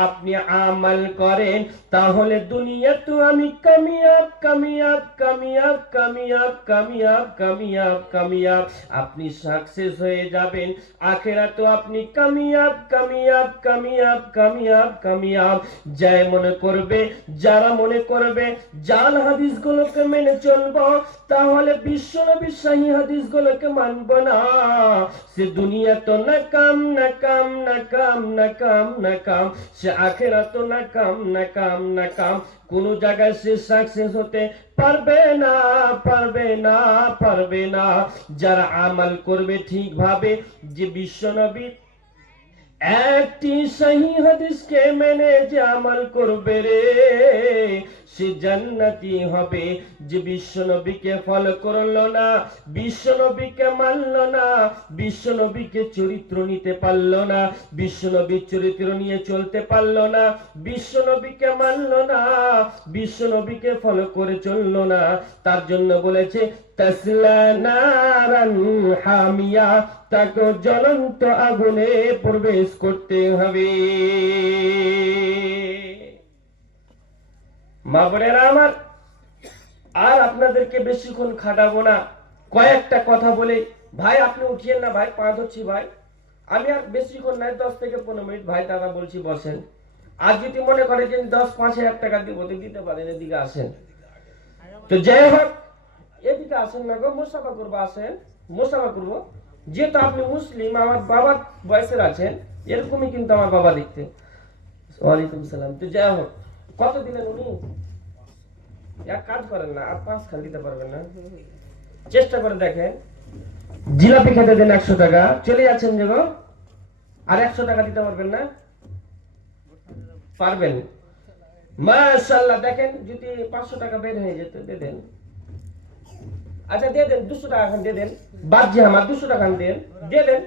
আপনি আমল করেন, তাহলে দুনিয়া তো আমি কামিয়াব কামিয়াব কামিয়াব কামিয়াব কামিয়াব কামিয়াব কামিয়াব, আপনি সাকসেস হয়ে যাবেন। আখিরাত তো আপনি কামিয়াব কামিয়াব কামিয়াব কামিয়াব কামিয়াব। যারা মনে করবে জাল হাদিসগুলোকে মেনে চলবো, তাহলে বিশ্বনবীর সহি হাদিসগুলোকে মানবো না, সে দুনিয়া তো নাকাম নাকাম নাকাম নাকাম নাকাম, সে আখিরাত তো নাকাম নাকাম নাকাম। কোন জায়গায় সে সাকসেস হতে পারবে না, পারবে না, পারবে না। যারা আমল করবে ঠিকভাবে, যে বিশ্বনবী একটি সহি হাদিসকে মেনে যে আমল করবে রে, সে জান্নাতি হবে। যে বিশ্বনবীকে ফলো করলো না, বিশ্বনবীকে মানলো না, বিশ্বনবীকে চরিত্র নিতে পারলো না, বিশ্বনবীর চরিত্র নিয়ে চলতে পারলো না, বিশ্বনবীকে মানলো না, বিশ্বনবীকে ফলো করে চললো না, তার জন্য বলেছে তাসলা নারান হামিয়া, তাকে জ্বলন্ত আগুনে প্রবেশ করতে হবে। মা বোনেরা আমার, আর আপনাদেরকে বেশিক্ষণ খাটাবো না, কয়েকটা কথা বলে ভাই আপনি উঠিয়েন না ভাই, পা ধরছি ভাই, আমি আর বেশিক্ষণ নাই, 10 থেকে 15 মিনিট ভাই দাদা বলছি বসেন। আর যদি মনে করে যে 10-5 হাজার টাকা দিব তো দিতে পারেন, এদিকে আসেন। তো যাই হোক, এদিকে আসেন না গো, মুসাফা করবো, আসেন মুসাফা করবো। যেহেতু আপনি মুসলিম, আমার বাবার বয়সের আছেন, এরকমই কিন্তু আমার বাবা দেখতে। ওয়ালাইকুম সালাম। তো যাই হোক, কত দিলেন উনি? এক কাজ করেন না, আর 5 খান দিতে পারবেন না? চেষ্টা করে দেখেন। জিলাপি খেতে দেন 100 টাকা, চলে যাচ্ছেন যে গো, আর 100 টাকা দিতে পারবেন না? পারবেন? মাশাআল্লাহ। দেখেন যদি 500 টাকা বের হয়ে যেত, দিয়ে দেন। আচ্ছা দিয়ে দেন, 200 টাকা খান দিয়ে দেন, বাদ যে আমার 200 টাকা খান দেন, দিয়ে দেন,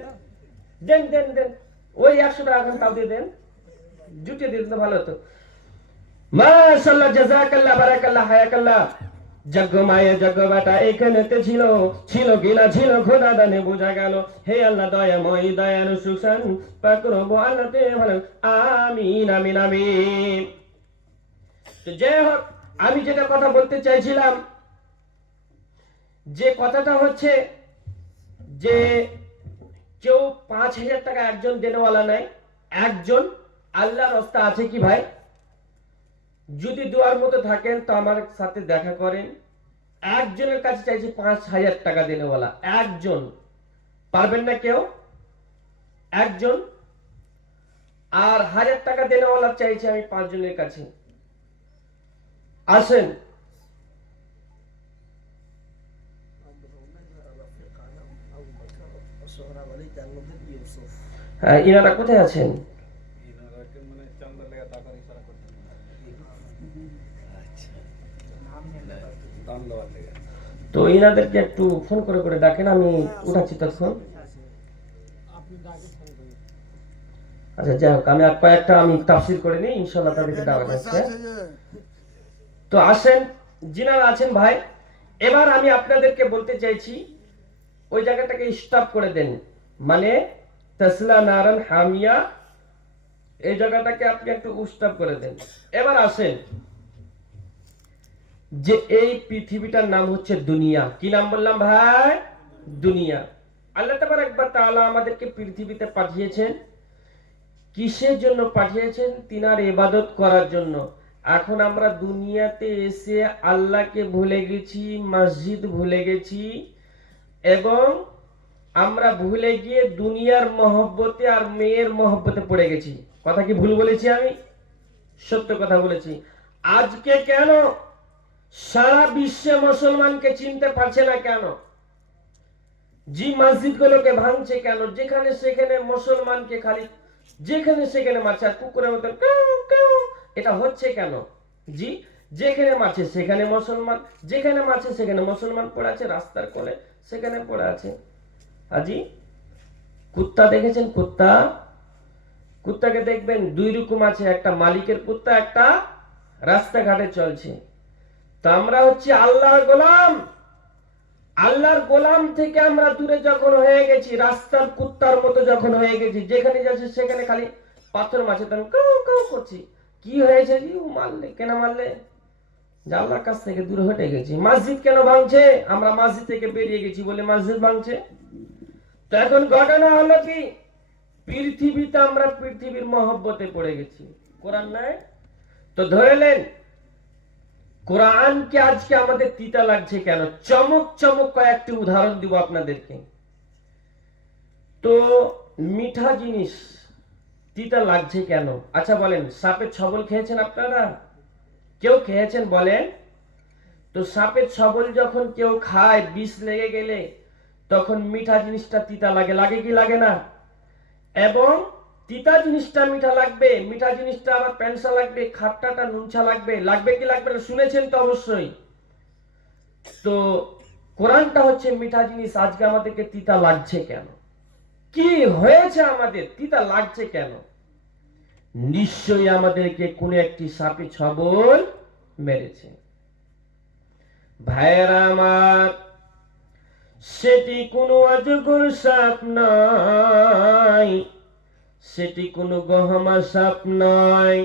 দেন দেন দেন, ওই 100 টাকা খান তাও দিয়ে দেন, জুটিয়ে দিন তো ভালো হতো। মাশাআল্লাহ, জাযাকাল্লাহ, বারাকাল্লাহ, হায়াকাল্লাহ। জাগ্গো মায়ে জাগ্গো বেটা এখানেতে ছিল, ছিল কিনা ছিল খোদা দানে বোঝা গেল। হে আল্লাহ দয়াময়, দয়ালু সুসান পাক রব্বু আল্লাহ তে ভালো, আমিন আমিন আমিন। তো যাই হোক, আমি যেটা কথা বলতে চাইছিলাম, যে কথাটা হচ্ছে যে কেউ 5,000 টাকা একজন দেনেওয়ালা নাই, একজন আল্লাহর রাস্তা আছে কি ভাই? যদি দুয়ার মতো থাকেন তো আমার সাথে দেখা করেন। একজনের কাছে চাইছি 5,000 টাকা দেনেওয়ালা, একজন। পারবেন না কেউ? একজন। আর 1,000 টাকা দেনেওয়ালা চাইছি আমি 5 জনের কাছে। আসেন। হ্যাঁ, ইনারা কোথায় আছেন? তো ইনাদেরকে একটু ফোন করে করে ডাকেন, আমি উঠাচ্ছি তখন। আচ্ছা যাই হোক, আমি আর কয়েকটা আমি তাফসীর করে নিই, ইনশাআল্লাহ তাদেরকে দাওয়াত আছে। তো আসেন, যিনারা আছেন ভাই, এবার আমি আপনাদেরকে বলতে চাইছি ওই জায়গাটাকে স্টপ করে দেন, মানে তাসলা নারান হামিয়া, এই জায়গাটাকে আপনি একটু স্টপ করে দেন। এবার আসেন, যে এই পৃথিবীটার নাম হচ্ছে দুনিয়া। কি নাম বললাম ভাই? দুনিয়া। আল্লাহ তাবারক ওয়া তাআলা আমাদেরকে পৃথিবীতে পাঠিয়েছেন, কিসের জন্য পাঠিয়েছেন? তিনার ইবাদত করার জন্য। এখন আমরা দুনিয়াতে এসে আল্লাহকে ভুলে গেছি, মসজিদ ভুলে গেছি, এবং আমরা ভুলে গিয়ে দুনিয়ার মহব্বতে আর মেয়ের মহব্বতে পড়ে গেছি। কথা কি ভুল বলেছি আমি? সত্য কথা বলেছি। আজকে কেন সারা বিশ্বে মুসলমানকে চিনতে পারছে না কেন? জি মসজিদগুলোকে ভাঙছে কেন? যেখানে সেখানে মুসলমানকে খালি যেখানে সেখানে মারছে, আর কুকুরের মতো এটা হচ্ছে কেন? জি, যেখানে মারছে সেখানে মুসলমান, যেখানে মারছে সেখানে মুসলমান পড়ে আছে, রাস্তার কোলে সেখানে পড়ে আছে। আজি কুত্তা দেখেছেন? কুত্তা, কুত্তাকে দেখবেন দুই রকম আছে, একটা মালিকের কুত্তা, একটা রাস্তাঘাটে চলছে। তো আমরা হচ্ছে আল্লাহর গোলাম। আল্লাহর গোলাম থেকে আমরা দূরে যখন হয়ে গেছি, রাস্তার কুত্তার মতো যখন হয়ে গেছি, যেখানে যাচ্ছে সেখানে খালি পাথর মাছে তখন কাউ কাউ করছি। কি হয়েছে? মারলে কেন? মারলে আল্লাহর কাছ থেকে দূরে হটে গেছি। মসজিদ কেন ভাঙছে? আমরা মসজিদ থেকে বেরিয়ে গেছি বলে মসজিদ ভাঙছে। তো এখন ঘটনা হলো কি, পৃথিবীতে আমরা পৃথিবীর মহব্বতে পড়ে গেছি, কোরআন নাই। তো ধরেলেন কোরআনকে আজকে আমাদের তিতা লাগছে কেন? চমক চমক কয়েকটি উদাহরণ দিব আপনাদেরকে। তো মিঠা জিনিস তিতা লাগছে কেন? আচ্ছা বলেন, সাপের ছবল খেয়েছেন আপনারা? কেউ খেয়েছেন বলেন? তো সাপের ছবল যখন কেউ খায়, বিষ লেগে গেলে তখন মিঠা জিনিসটা তিতা লাগে, লাগে কি লাগে না? এবং তিতা জিনিসটা মিঠা লাগবে, মিঠা জিনিসটা আবার পেনসা লাগবে, খাট্টাটা নুনছা লাগবে, লাগবে কি লাগবে না? শুনেছেন তো অবশ্যই। তো কোরআনটা হচ্ছে মিঠা জিনিস, আজকে আমাদেরকে তিতা লাগছে কেন? কি হয়েছে আমাদের তিতা লাগছে কেন? নিশ্চয়ই আমাদেরকে কোন একটি সাপে ছবল মেরেছে। ভাইয়েরা আমার, সেটি কোনো অজগর সাপ নয়, সেটি কোনো গহমা সাপ নয়,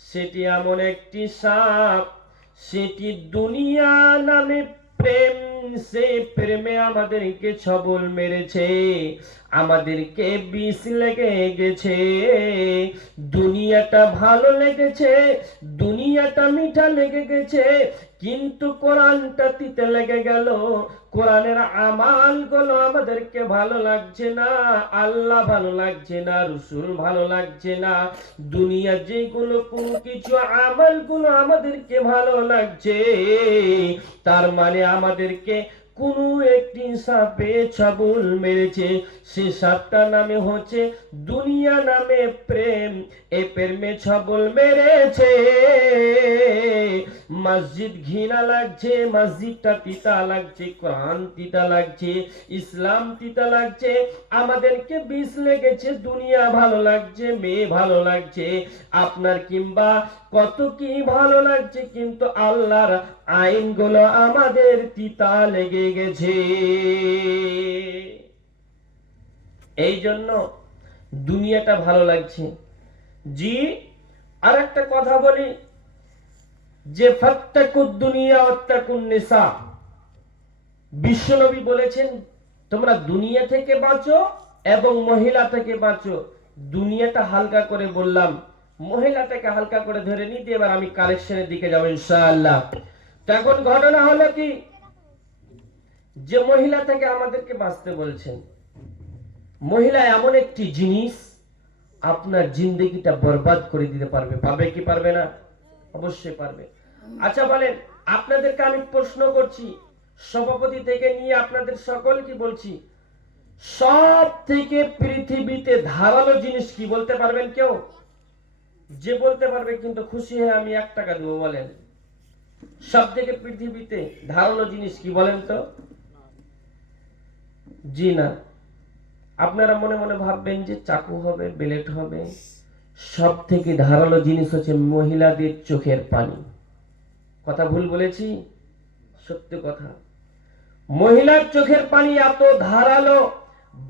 সেটি এমন একটি সাপ, সেটি দুনিয়া নামে প্রেম। সে প্রেমে আমাদেরকে ছবল মেরেছে, আমাদেরকে বিষ লেগে গেছে। দুনিয়াটা ভালো লেগেছে, দুনিয়াটা মিঠা লেগে গেছে, কিন্তু কোরআনটা তিতে লেগে গেল। কোরআনের আমাল গুলো আমাদেরকে ভালো লাগছে না, আল্লাহ ভালো লাগছে না, রসুল ভালো লাগছে না, দুনিয়া যেগুলো কোন কিছু আমাল গুলো আমাদেরকে ভালো লাগছে, তার মানে আমাদেরকে কোন একটি সাপে ছবল মেরেছে। সে সাপটা নামে হচ্ছে দুনিয়া নামে প্রেম। এ প্রেমে ছবল মেরেছে। মসজিদ ঘৃণা লাগছে, মসজিদটা তিতা লাগছে, কোরআন তিতা লাগছে, ইসলাম তিতা লাগছে, আমাদেরকে বিষ লেগেছে, দুনিয়া ভালো লাগছে, মেয়ে ভালো লাগছে, আপনার কিংবা কত কি ভালো লাগছে, কিন্তু আল্লাহর আইনগুলো আমাদের তিতা লেগে গেছে। এই জন্য দুনিয়াটা ভালো লাগছে। জি, আর একটা কথা বলি, যে ফাত্তাকুদ দুনিয়া ওয়াত্তাকুন নিসা, বিশ্বনবী বলেছেন তোমরা দুনিয়া থেকে বাঁচো এবং মহিলা থেকে বাঁচো। দুনিয়াটা হালকা করে বললাম, মহিলাটাকে হালকা করে ধরে নিতে এবার আমি কালেকশনের দিকে যাবো ইনশাআল্লাহ। তো এখন ঘটনা হলো কি, যে মহিলা থেকে আমাদেরকে বাঁচতে বলছেন, মহিলা এমন একটি জিনিস আপনার জিন্দগিটা বরবাদ করে দিতে পারবে। পারবে কি পারবে না? অবশ্যই পারবে। আচ্ছা বলেন, আপনাদেরকে আমি প্রশ্ন করছি, সভাপতি থেকে নিয়ে আপনাদের সকলকে বলছি, সব থেকে পৃথিবীতে ধারালো জিনিস কি বলতে পারবেন কেউ? যে বলতে পারবে কিন্তু খুশি হয়ে আমি 1 টাকা দেবো। বলেন সব থেকে পৃথিবীতে ধারালো জিনিস কি বলেন তো? জি না। আপনারা মনে মনে ভাববেন যে চাকু হবে, ব্লেড হবে। সব থেকে ধারালো জিনিস হচ্ছে মহিলাদের চোখের পানি। কথা ভুল বলেছি? সত্য কথা। মহিলার চোখের পানি এত ধারালো,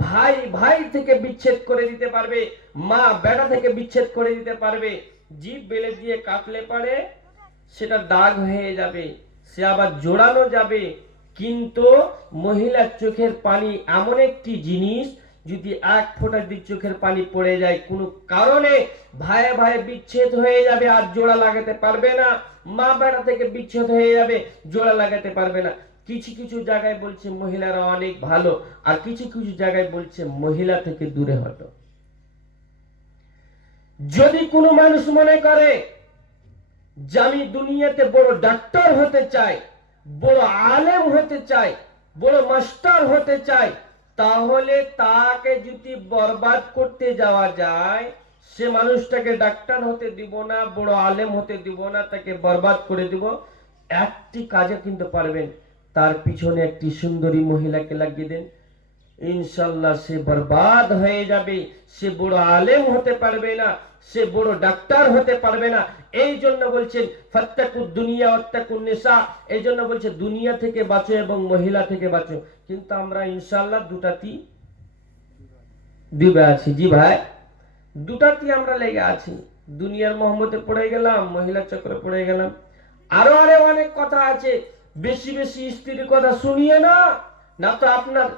ভাই ভাই থেকে বিচ্ছেদ করে দিতে পারবে, মা বেটা থেকে বিচ্ছেদ করে দিতে পারবে। জিভ বেলে দিয়ে কাটলে পারে সেটা দাগ হয়ে যাবে, সে আবার জোড়ানো যাবে। কিন্তু মহিলার চোখের পানি এমন একটি জিনিস, যদি 1 ফোঁটা দিয়ে চোখের পানি পড়ে যায় কোনো কারণে ভাইয়ে ভাইয়ে বিচ্ছেদ হয়ে যাবে, আর জোড়া লাগাতে পারবে না। মা বেটা থেকে বিচ্ছেদ হয়ে যাবে, জোড়া লাগাতে পারবে না। কিছু কিছু জায়গায় বলছে মহিলারা অনেক ভালো, আর কিছু কিছু জায়গায় বলছে মহিলা থেকে দূরে হটো। যদি কোনো মানুষ মনে করে যে আমি দুনিয়াতে বড় ডাক্তার হতে চাই, বড় আলেম হতে চাই, বড় মাস্টার হতে চাই, তাহলে তাকে যদি বরবাদ করতে যাওয়া যায়, সে মানুষটাকে ডাক্তার হতে দিব না, বড় আলেম হতে দিব না, তাকে বরবাদ করে দিব। একটি কাজে কিন্তু পারবেন, তার পিছনে একটি সুন্দরী মহিলাকে লাগিয়ে দেন, ইনশাল্লাহ সে বরবাদ হয়ে যাবে। সে বড় আলেম হতে পারবে না, সে বড় ডাক্তার হতে পারবে না। এই জন্য বলছেন ফাত্তাকুদ দুনিয়া ওয়াত্তাকুন নিসা, এই জন্য বলছে দুনিয়া থেকে বাঁচো এবং মহিলা থেকে বাঁচো। কিন্তু আমরা ইনশাল্লাহ দুটাতেই ডুবে আছি। জি ভাই, দুটাতেই আমরা লেগে আছি। দুনিয়ার মোহাম্মতে পড়ে গেলাম, মহিলার চক্রে পড়ে গেলাম। আরো অনেক কথা আছে, বেশি বেশি স্ত্রীর কথা শুনিয়ে না, না তো আপনার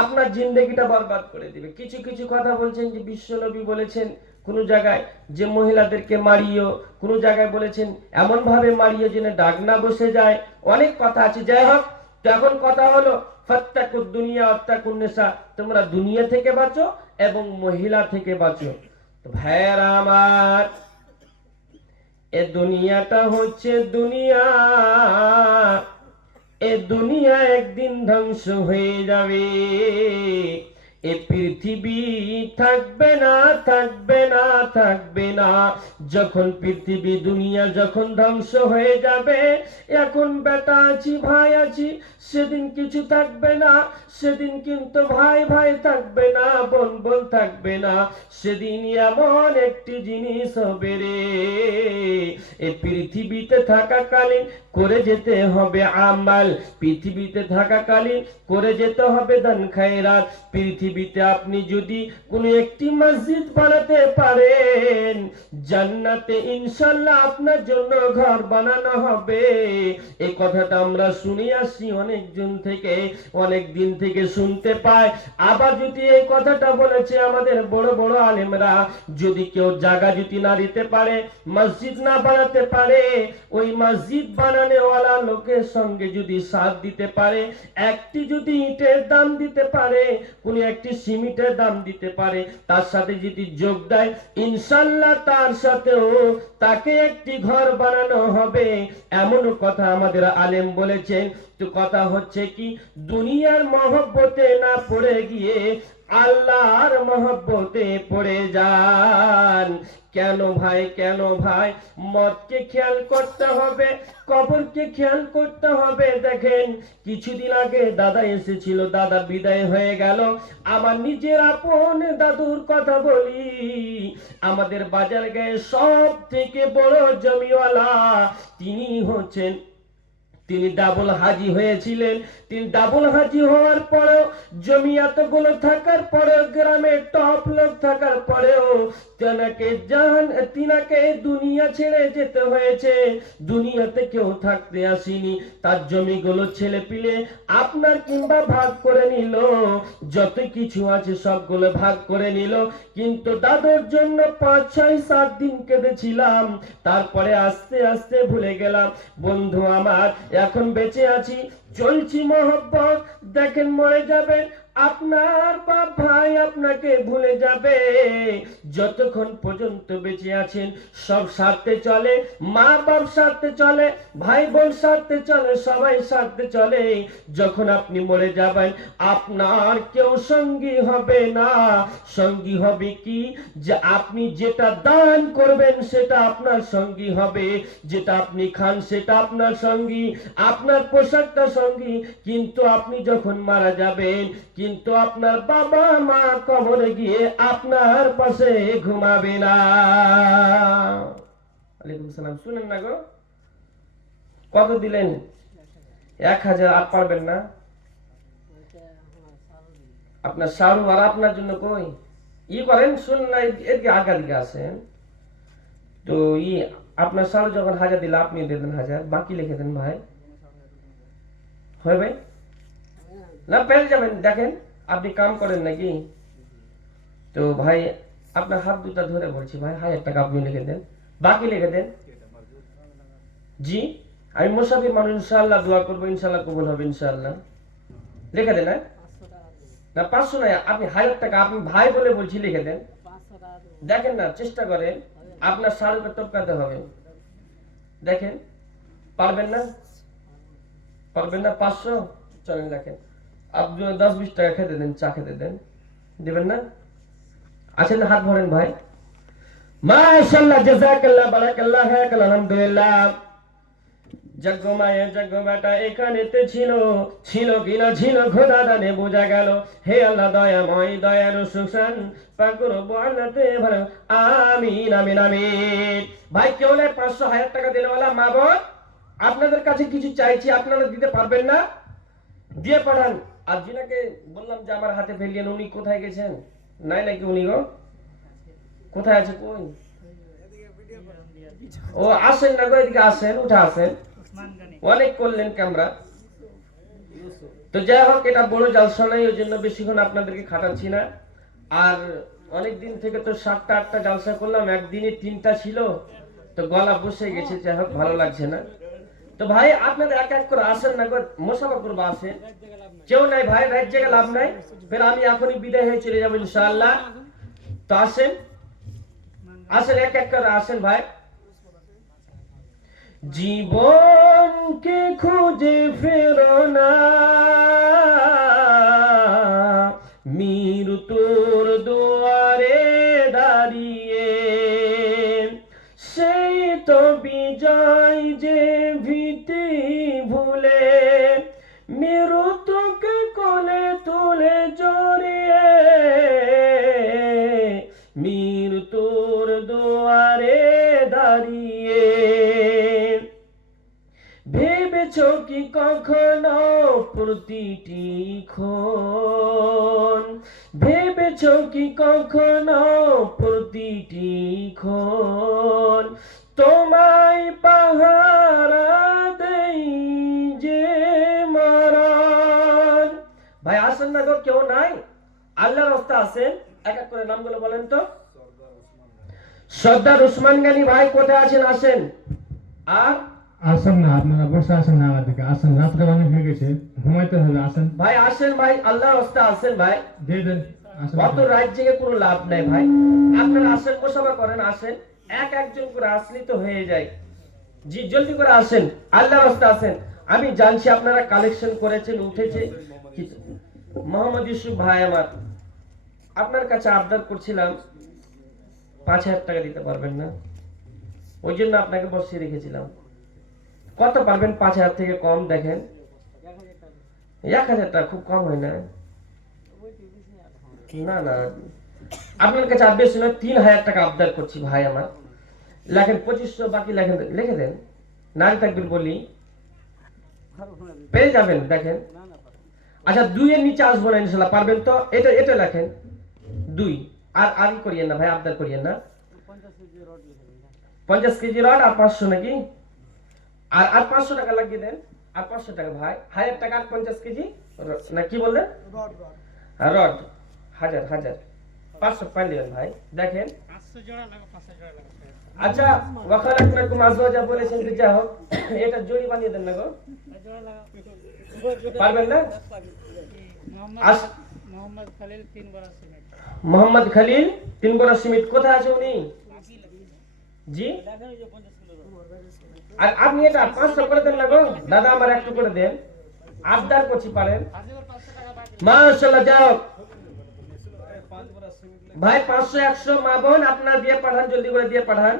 আপনার জিন্দগিটা বরবাদ করে দিবে। কিছু কিছু কথা বলছেন যে বিশ্বনবী বলেছেন কোন জায়গায় যে মহিলাদেরকে মারিও, কোন জায়গায় বলেছেন এমন ভাবে মারিও যেন দাগ না বসে যায়। অনেক কথা আছে। যাই হোক, তো এখন কথা হলো ফাত্তাকুদ দুনিয়া ওয়াত্তাকুন নিসা, তোমরা দুনিয়া থেকে বাঁচো এবং মহিলা থেকে বাঁচো। তো ভাইয়েরা আমার, এ দুনিয়াটা হচ্ছে দুনিয়া, এ দুনিয়া একদিন ধ্বংস হয়ে যাবে। এ পৃথিবী থাকবে না, থাকবে না, থাকবে না। যখন পৃথিবী দুনিয়া যখন ধ্বংস হয়ে যাবে, এখন বেটা আছি ভাই আছি, সেদিন কিছু থাকবে না। সেদিন কিন্তু ভাই ভাই থাকবে না, বোন বোন থাকবে না। সেদিন এমন একটি জিনিস হবে রে, এই পৃথিবীতে থাকাকালীন করে যেতে হবে আমাল, পৃথিবীতে থাকাকালীন করে যেতে হবে দান খায়রাত। পৃথিবীতে আপনি যদি কোনো একটি মসজিদ বানাতে পারেন, জান্নাতে ইনশাআল্লাহ আপনার জন্য ঘর বানানো হবে। এই কথাটা আমরা শুনে আসি অনেকজন থেকে, অনেক দিন থেকে শুনতে পাই। আবার যদি এই কথাটা বলেছে আমাদের বড় বড় আলেমরা, যদি কেউ জায়গা যদি না দিতে পারে, মসজিদ না বানাতে পারে, ওই মসজিদ বানানোওয়ালা লোকের সঙ্গে যদি সাথ দিতে পারে, একটি যদি ইটের দাম দিতে পারে, কোন একটি সিমেন্টের দাম দিতে পারে, তার সাথে যদি যোগ দেয়, ইনশাআল্লাহ তার সাথেও তাকে একটি ঘর বানানো হবে। এমন কথা আমাদের আলেম বলেছেন। তো কথা হচ্ছে কি, দুনিয়ার মহব্বতে না পড়ে গিয়ে আল্লাহর মহব্বতে পড়ে যান। কেন ভাই, কেন ভাই? মতকে খেয়াল করতে হবে, কবরকে খেয়াল করতে হবে। দেখেন কিছুদিন আগে দাদা এসেছিল, দাদা বিদায় হয়ে গেল। আমার নিজের আপন দাদুর কথা বলি, আমাদের বাজার গায়ে সব থেকে বড় জমিওয়ালা তিনি হচ্ছেন, তিনি ডাবল হাজি হয়েছিলেন। তিনি ডাবল হাজি হওয়ার পরেও, জমি এতগুলো থাকার পরেও গ্রামে টপ লোক থাকার পরেও তিনাকে দুনিয়া ছেড়ে যেতে হয়েছে। দুনিয়াতে কেউ থাকতে আসেনি, তার জমিগুলো ছেলে পিলে আপনার কিংবা ভাগ করে নিল, যত কিছু আছে সবগুলো ভাগ করে নিল। কিন্তু দাদুর জন্য 5, 6, 7 দিন কেঁদেছিলাম, তারপরে আস্তে আস্তে ভুলে গেলাম। বন্ধু আমার, এখন বেঁচে আছি, চলছি মহব্বত। দেখেন মরে যাবেন, আপনার বাপ ভাই আপনাকে ভুলে যাবে। যতক্ষণ পর্যন্ত বেঁচে আছেন সব স্বার্থে চলে, মা বাপ স্বার্থে চলে, ভাই বোন স্বার্থে চলে, সবাই স্বার্থে চলে। যখন আপনি মরে যাবেন আপনার কেউ সঙ্গী হবে না। সঙ্গী হবে কি, যে আপনি যেটা দান করবেন সেটা আপনার সঙ্গী হবে, যেটা আপনি খান সেটা আপনার সঙ্গী, আপনার পোশাকটা সঙ্গী। কিন্তু আপনি যখন মারা যাবেন, কিন্তু আপনার বাবা মা কবরে গিয়ে আপনার পাশে ঘুমাবে না। ওয়ালাইকুম সালাম। শুনেন না গো, কত দিলেন? 1000। আর পারবেন না? আপনার সারু আর আপনার জন্য কই করেন, শুন না, এদিকে আগা দিকে আসেন তো। আপনার সারু যখন 1000 দিলে আপনি দিয়ে দেন 1000, বাকি লিখে দেন ভাই। হয় ভাই? না পেরে যাবেন। দেখেন আপনি কাম করেন নাকি? তো ভাই আপনার হাত দুটা ধরে বলছি ভাই, 1000 টাকা আপনি লিখে দেন, বাকি লিখে দেন। জি, আমি মুসাফির মানুষ, ইনশাআল্লাহ দোয়া করবো, ইনশাআল্লাহ কবুল হবে ইনশাআল্লাহ। লিখে দেন। না 500 না, আপনি 1000 টাকা, আপনি ভাই বলে বলছি, লিখে দেন। দেখেন না, চেষ্টা করেন, আপনার সারুকে টপকাতে হবে। দেখেন পারবেন না? পারবেন না? 500 চলেন লেখেন। আপনি 10-20 টাকা খেতে দেন, চা খেতে দেন, দিবেন না? আছেন, হাত ভরেন ভাই। মাশাআল্লাহ, জাযাকাল্লাহ, বারাকাল্লাহ, হায়াকাল, আলহামদুলিল্লাহ। জাগো মায়ে জাগো বেটা এখানেতে ছিল, ছিল কিনা ছিল খোদা জানে, বোঝা গেল। হে আল্লাহ দয়াময়, দয়ার সুশান পাকুর বলাতে ভালো। আমিন আমিন আমিন। ভাই কেউ নেই 500 1000 টাকা দেনেওয়ালা মা বোন, আপনাদের কাছে কিছু চাইছি, আপনারা দিতে পারবেন না? দিয়ে পাঠান। আর যিনাকে বললাম যে আমার হাতে ফেলিয়েন, উনি কোথায় গেছেন? নাই নাকি উনি গো? কোথায় আছে? কই? ও আসেন না গো, এদিকে আসেন, উঠে আসেন। অনেক করলেন ক্যামেরা। তো যাই হোক, এটা বড় জালসা নাই, ওই জন্য বেশিক্ষণ আপনাদেরকে খাটাচ্ছি না। আর অনেক দিন থেকে তো 7টা 8টা জালসা করলাম, একদিনে 3টা ছিল, তো গলা বসে গেছে। যাই হোক, ভালো লাগছে না। তো ভাই আপনাদের এক এক করে আসেন না গো, মোসাফা করবো, আসেন। কেউ নাই ভাই, রাত জেগে লাভ নাই, ফের আমি এখনই বিদায় হয়ে চলে যাবো ইনশাআল্লাহ। তো আসেন, আসেন, এক এক করে আসেন ভাই। জীবনকে খুঁজে ফেরো না, মৃত্যুর দুয়ারে দাঁড়িয়ে, সেই তো বিজয় যে ভীতি ভুলে, মৃত্যুকে কোলে তুলে জড়িয়ে, মৃত্যুর দুয়ারে দাঁড়িয়ে। ভেবেছো কি কখনো প্রতিটি ক্ষণ, ভেবেছো কি কখনো প্রতিটি ক্ষণ, তোমায় পাহারা দেই যে মরণ। ভাই আসেন না গো, কেউ নাই? আল্লাহর রাস্তা আছেন, এক এক করে নামগুলো বলেন তো। সর্দার উসমান গানি ভাই কোথায় আছেন? আসেন। আর আসেন না, আপনারা বসে আসেন না, আমাদেরকে আসেন, রাত্রে অনেক হয়ে গেছে, ঘুমাইতে হবে, আসেন ভাই, আসেন ভাই, আল্লাহর রাস্তা আসেন ভাই। দিয়ে দেন, আসেন। অত রাত জেগে কোনো লাভ নাই ভাই, আপনারা আসেন, মোসাফা করেন, আসেন। এক একজন করে আসলেই তো হয়ে যায়। জি জলদি করে আসেন, আল্লাহর রাস্তা আসেন। আমি জানছি আপনারা কালেকশন করেছেন, উঠেছে। মোহাম্মদ ইউসুফ ভাই আমার, আপনার কাছে আবদার করছিলাম, 5000 টাকা দিতে পারবেন না? ওই জন্য আপনাকে বসিয়ে রেখেছিলাম। কত পারবেন? 5000 থেকে কম দেখেন। 1000 টাকা খুব কম হয় না? না না, আপনার কাছে আর বেশি নয়, 3000 টাকা আবদার করছি ভাই আমার। লেখেন 2500, বাকি লেখেন, লিখে দেন। নারী তাকবীর বলি, পেয়ে যাবেন। দেখেন, আচ্ছা 2 এর নিচে আসবো না ইনশাল্লাহ, পারবেন তো? এটা এটা লেখেন, 2 আর আর করিয়েন না ভাই, আবদার করিয়েন না। 50 কেজি রড আর 500 নাকি, আর 500 টাকা লাগিয়ে দেন, আর 500 টাকা ভাই, 1000 টাকা আর 50 কেজি না কি বললেন, রড 1000 500 পাইলেন ভাই। দেখেন আচ্ছা, ওয়াখালাকনাকুম আজওয়াজা বলেছেন যে যা হোক এটা জড়ি বানিয়ে দেন না গো, পারবেন না? মোহাম্মদ খালিল 3 বড় সিমেন্ট, কোথায় আছে উনি? জি, আর আপনি এটা 500 করে দেন না গো দাদা, আমার একটু করে দেন, আবদার করছি, পারেন? মাশাআল্লাহ, যাও ভাই 500 100 মা বোন আপনারা দিয়ে পাঠান, জলদি করে দিয়ে পাঠান।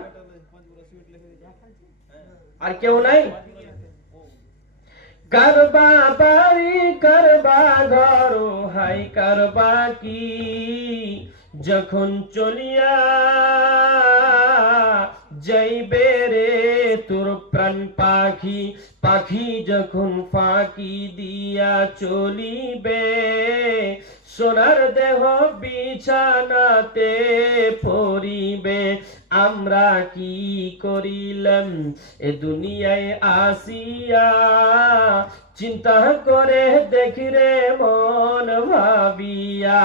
আর কেউ নাই? করবা বাড়ি করবা ঘর, হাই করবা কি যখন চলিয়া যাইবে রে তোর প্রাণ পাখি, পাখি যখন ফাঁকি দিয়া চলিবে, সোনার দেহ বিছানাতে পড়িবে, আমরা কি করিলাম এ দুনিয়ায় আসিয়া, চিন্তা করে দেখি রে মন ভাবিয়া।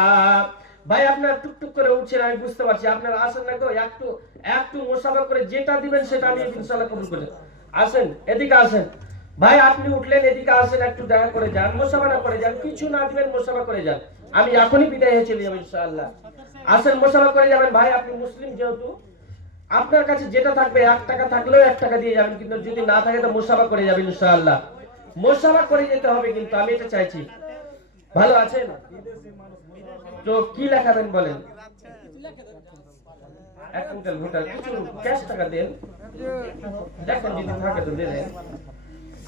ভাই আপনার টুকটুক করে উঠছেন, আমি বুঝতে পারছি আপনারা আসেন না গো, একটু একটু মোসাফা করে যেটা দিবেন সেটা আমি ইনশাআল্লাহ কবুল করে। আসেন এদিকে আসেন ভাই, আপনি উঠলেন, এদিকে আসেন, একটু দেখা করে যান, মোসাফা করে যান, কিছু না দিবেন মোসাফা করে যান, আমি এখনই বিদায় হয়ে চলে যাবো ইনশাআল্লাহ। আসেন মোসাফা করে যাবেন ভাই, আপনি মুসলিম যেহেতু আপনার কাছে যেটা থাকবে 1 টাকা থাকলেও 1 টাকা দিয়ে যাবেন, কিন্তু যদি না থাকে তো মোসাফা করে যাবেন ইনশাআল্লাহ, মোসাফা করে যেতে হবে কিন্তু, আমি এটা চাইছি। ভালো আছেন তো কি লেখাবেন বলেন? 1 কুইন্টাল ভুট্টা, কিছু ক্যাশ টাকা দেন, দেখেন যদি থাকে তো দিয়ে দেন।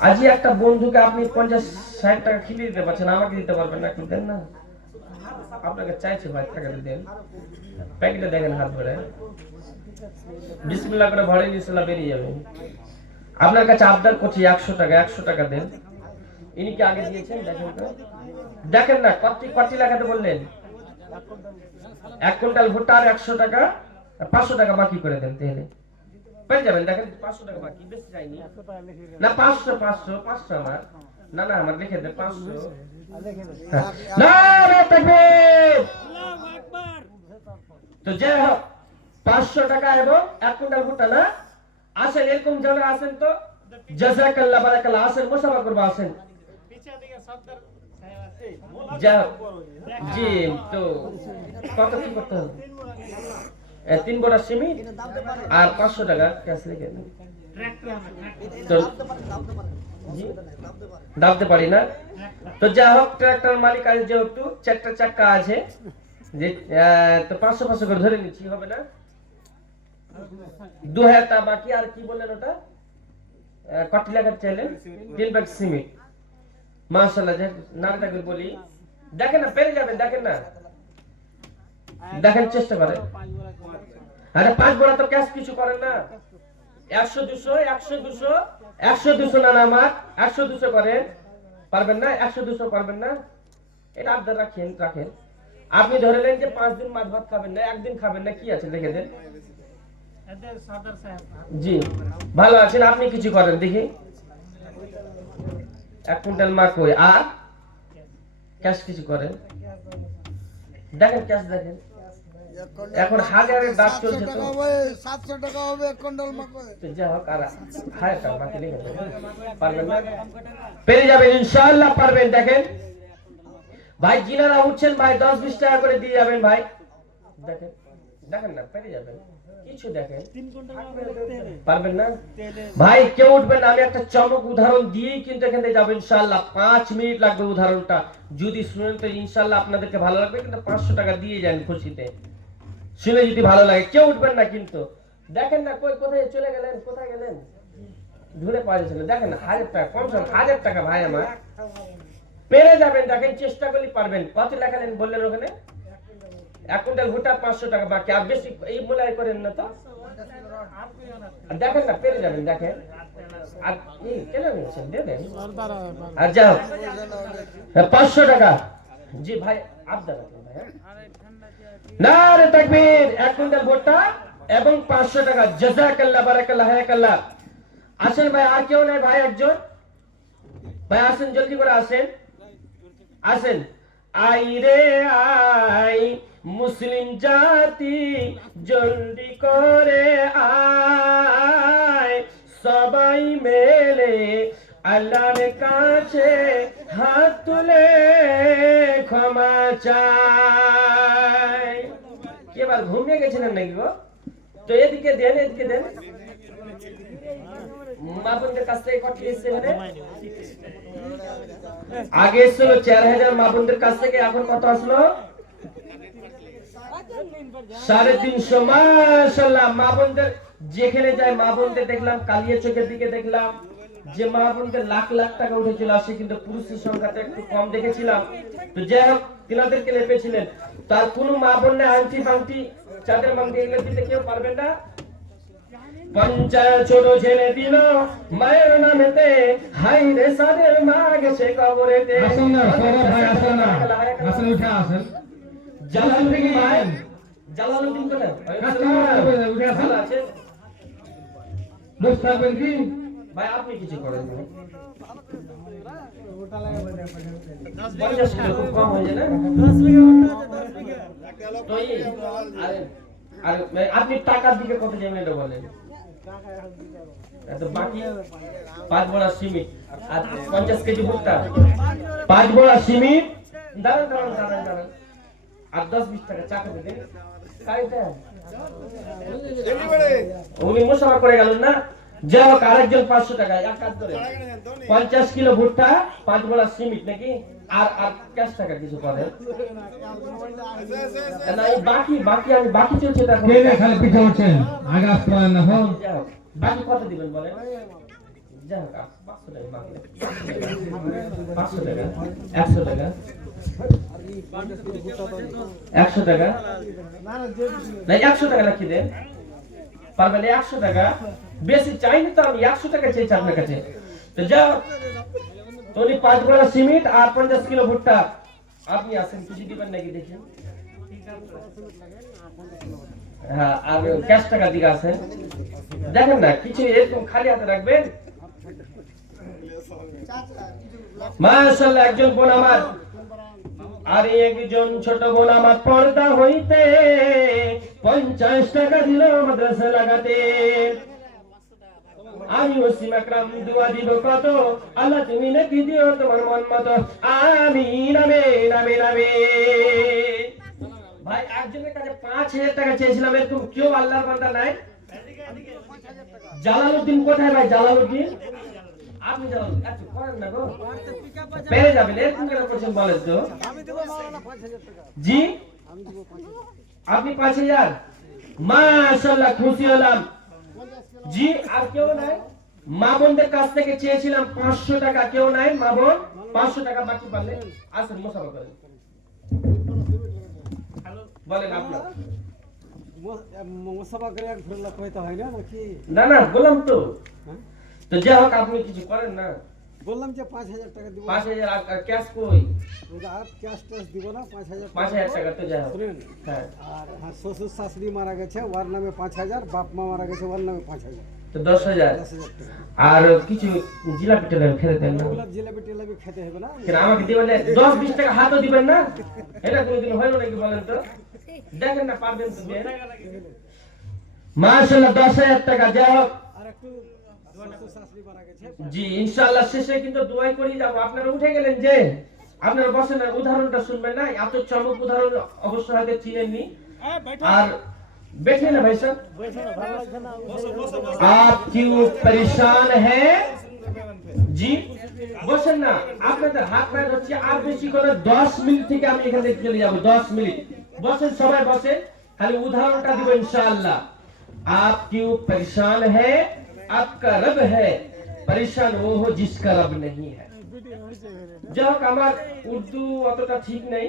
আজই একটা বন্ধুকে আপনি 50-60 টাকা খিলি দিতে পারছেন, আমাকে দিতে পারবেন না, একটু দেন না, আপনাকে চাইছি ভাই, টাকা দেন, প্যাকেটে দেখেন হাত ধরে, বিসমিল্লাহ করে ভরে ইনশাআল্লাহ বেরিয়ে যাবে। আপনার কাছে আবদার করছি 100 টাকা দেন। ইনি কি আগে দিয়েছেন? দেখেন তো, দেখেন না কত লাগাতে বললেন। 1 কুইন্টাল ভুট্টা আর 100 টাকা, 500 টাকা বাকি করে দেন, তাহলে পেয়ে যাবেন। দেখেন 500 টাকা বাকি, বেশি চাইনি না, 500 আমার, না আমার লিখে দেন 500। নারে তাকবীর, আল্লাহু আকবার। তো যাই হোক 500 টাকা এবং 1 কুইন্টাল ভুট্টা না, আসেন এরকম যারা আসেন তো জাযাকাল্লাহ বারাকাল্লাহ, আসেন মোসাফা করব, আসেন যা। জি, তো কত কি করতে হবে? 3 বড় সিমেন্ট আর 500 টাকা ক্যাশ লিখে দেন। তো দাবতে পারি না, তো যা হোক ট্রাক্টর মালিক আছে যেহেতু, 4টা চাকা আছে যে, তো 500 করে ধরে নিচ্ছি, হবে না? 2000 টাকা বাকি। আর কি বললেন ওটা কত টাকা চাইলেন? 3 ব্যাগ সিমেন্ট। মাশাআল্লাহ, নামটা করে বলি, দেখেন না পেরে যাবেন, দেখেন না, দেখেন চেষ্টা করেন। আরে 5 বড় তো ক্যাশ কিছু করেন না, 100 200 না আমার 100 200 করেন, পারবেন না? 100 200 পারবেন না? এটা আবদার রাখেন। আপনি ধরে নেন যে 5 দিন মাছ ভাত খাবেন না, একদিন খাবেন না, কি আছে লিখে দেন। জি, ভালো আছেন, আপনি কিছু করেন দেখি। 1 কুইন্টাল মা কই, আর ক্যাশ কিছু করেন, দেখেন ক্যাশ দেখেন। এখন হাজারের দাম চলছে তো 700 টাকা হবে 1 কুইন্টাল মাকড়। তো যা হোক, আর 1000 টাকা বাকি লিখে দেন, পারবেন না? পেরে যাবেন ইনশাআল্লাহ, পারবেন। দেখেন ভাই জিনারা উঠছেন ভাই, 10-20 টাকা করে দিয়ে যাবেন ভাই, দেখেন না পেরে যাবেন কিছু, দেখেন পারবেন না ভাই, কেউ উঠবেন না। আমি একটা চমক উদাহরণ দিয়েই কিন্তু এখান থেকে যাবো ইনশাআল্লাহ, 5 মিনিট লাগবে উদাহরণটা, যদি শুনেন তো ইনশাআল্লাহ আপনাদেরকে ভালো লাগবে, কিন্তু 500 টাকা দিয়ে যান খুশিতে, শুনে যদি ভালো লাগে। কেউ উঠবেন না কিন্তু, দেখেন না কোথায় চলে গেলেন, কোথায় গেলেন, ধরে পাওয়া যাচ্ছিল। দেখেন 1000 টাকা কম, 1000 টাকা ভাই আমার, পেরে যাবেন, দেখেন চেষ্টা করলে পারবেন। কত লেখালেন বললেন ওখানে? 1 কুইন্টাল ভুট্টা 500 টাকা বাকি, আর বেশি এই মূল্যায় করেন না তো, দেখেন না পেরে যাবেন। দেখেন আর এই কেন নিচ্ছেন, দেবেন। আর যাও 500 টাকা। জি ভাই আবদার রাখেন ভাই, নারে তাকবীর। 1 কুইন্টাল ভুট্টা এবং 500 টাকা। জাযাকাল্লাহ, বারাকাল্লাহ, হায়াকাল্লাহ। আসেন ভাই, আর কেউ নাই ভাই? একজন ভাই আসেন, জলদি করে আসেন, আসেন। আই রে আই মুসলিম জাতি, জলদি করে আয়, সবাই মেলে আল্লাহর কাছে হাত তুলে ক্ষমা চাই। কি এবার ঘুমিয়ে গেছিলেন নাকি গো? তো এদিকে দেন, এদিকে দেন। মা বোনদের কাছ থেকে কত এসছে এখানে? আগে এসছিল 4000 মা বোনদের কাছ থেকে, এখন কত আসলো? 350। মাশাআল্লাহ। মা বোনদের যেখানে যায়, মা বোনদের দেখলাম কালিয়া চোখের দিকে দেখলাম যে মা বোনদের লাখ লাখ টাকা উঠেছিল, আসে কিন্তু পুরুষের সংখ্যাটা একটু কম দেখেছিলাম। তো যাই হোক, তিনাদেরকে লেপেছিলেন। তার কোনো মা বোন না আংটি ফাংটি, চাঁদের মাংটি এগুলো দিতে কেউ পারবেন না? 50 ছোট ছেলে দিল মায়ের নামেতে, হাই রে সাদের মা গেছে কবরেতে। আসেন না সৌরভ ভাই, আসেন না, আসেন, উঠে আসেন। জালালউদ্দিন ভাই, জালালউদ্দিন কোথায়? উঠে আসেন। ভালো আছে বসে থাকবেন কি? ভাই, আপনি কিছু করেন না। 50 কিলো খুব কম হয়ে যায় না? তো এই, আরে আপনি টাকার দিকে কত যাবেন এটা বলেন। এত বাকি 5 বড়া সিমেন্ট আর 50 কেজি ভুট্টা, 5 বড়া সিমেন্ট। দাঁড়ান দাঁড়ান দাঁড়ান দাঁড়ান, আর 10-20 টাকা চা খেতে দেন। কাইটা উনি মুসাফা করে গেলেন না? যাই হোক, আরেকজন 500 টাকা, এক কাজ করে 50 কিলো ভুট্টা, 5 বড়া সিমেন্ট নাকি, আর আর ক্যাশ টাকা কিছু করেন না। এই বাকি বাকি আমি বাকি চলছে দেখো। কে রে খালি পিঠে উঠছেন? আগে আসতে পারেন না হো? যাই হোক, বাকি কত দিবেন বলেন? যাই হোক, 500 টাকা বাকি। 500 টাকা, 100 টাকা, 100 টাকা, না 100 টাকা রাখি দেন, পারবেন? 100 টাকা বেশি চাইনি তো, আমি 100 টাকা চাইছি আপনার কাছে। তো যাও, তো উনি 5 বড়া সিমেন্ট আর 50 কিলো ভুট্টা। আপনি আসেন, কিছু দিবেন নাকি দেখেন? হ্যাঁ, আর ক্যাশ টাকা দিকে আছে দেখেন না, কিছু এরকম খালি হাতে রাখবেন। মাশাআল্লাহ। একজন বোন আমার, আর একজন ছোট বোন আমার পর্দা হইতে 50 টাকা দিল মাদ্রাসা লাগাতে। আমি ওসিম আকরাম দোয়া দিব কত, আল্লাহ তুমি নাকি দিও তোমার মন মতো। আমিন আমিন আমিন আমিন। ভাই, একজনের কাছে 5000 টাকা চেয়েছিলাম, এরকম কেউ আল্লাহর বান্দা নাই? জালালউদ্দিন কোথায় ভাই? জালালউদ্দিন, আপনি জালালউদ্দিন আচ্ছা করেন না গো, পেয়ে যাবেন। এরকম কেন করছেন বলেন তো? জি, আপনি 5000। মাশাআল্লাহ, খুশি হলাম। জি, আর কেউ নাই? মা বোনদের কাছ থেকে চেয়েছিলাম 500 টাকা, কেউ নাই? মা বোন 500 টাকা বাকি পারলে আসেন, মুসাফা করেন। বলেন আপনার। না না, বললাম তো। তো যাই হোক, আপনি কিছু করেন না। বললাম যে 5000 টাকা দিব। 5000 আর ক্যাশ কই? আর ক্যাশ ট্যাশ দিব না, 5000 5000 টাকা তো যাই হোক। শুনেন, হ্যাঁ, আর শ্বশুর শাশুড়ি মারা গেছে, ওর নামে 5000, বাপ মা মারা গেছে, ওর নামে 5000। তো 10000। 10,000 টাকা। আর কিছু জিলাপি টেলাপি খেতে দেন না? ওগুলা জিলাপি টিলাপি খেতে হবে না। কেন আমাকে দিবেন না? 10-20 টাকা হাতও দিবেন না? এটা কোনদিন হলো নাকি বলেন তো? দেখেন না, পারবেন তো দেন। মাশাআল্লাহ, 10000 টাকা। যাই হোক, আর একটু শ্বশুর শাশুড়ি মারা গেছে। জি ইনশাআল্লাহ শেষে কিন্তু দোয়াই করে যাব। আপনারা উঠে গেলেন যে, আপনারা বসেন না, উদাহরণটা শুনবেন না? এত চমক উদাহরণ অবশ্য হয়তো চিনেননি। আর बैठे ना भाई साहब, आप क्यों परेशान हैं জি? বসেন না, আপনাদের হাত পায়ে ধরছি। আর বেশি করে 10 মিনিট থেকে আমি এখান থেকে চলে যাব। 10 মিনিট বসেন, সবাই বসেন, খালি উদাহরণটা দিব ইনশাআল্লাহ। आप क्यों परेशान हैं? आपका रब है, परेशान वो हो जिसका रब नहीं है। যাই হোক, আমার উর্দু অতটা ঠিক নেই।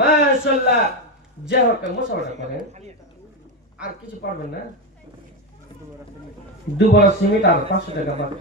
মাশাআল্লাহ। যাই হোক, মুসাফা করেন। আর কিছু পারবেন না? 2 বড় সিমেন্ট আর 500 টাকা।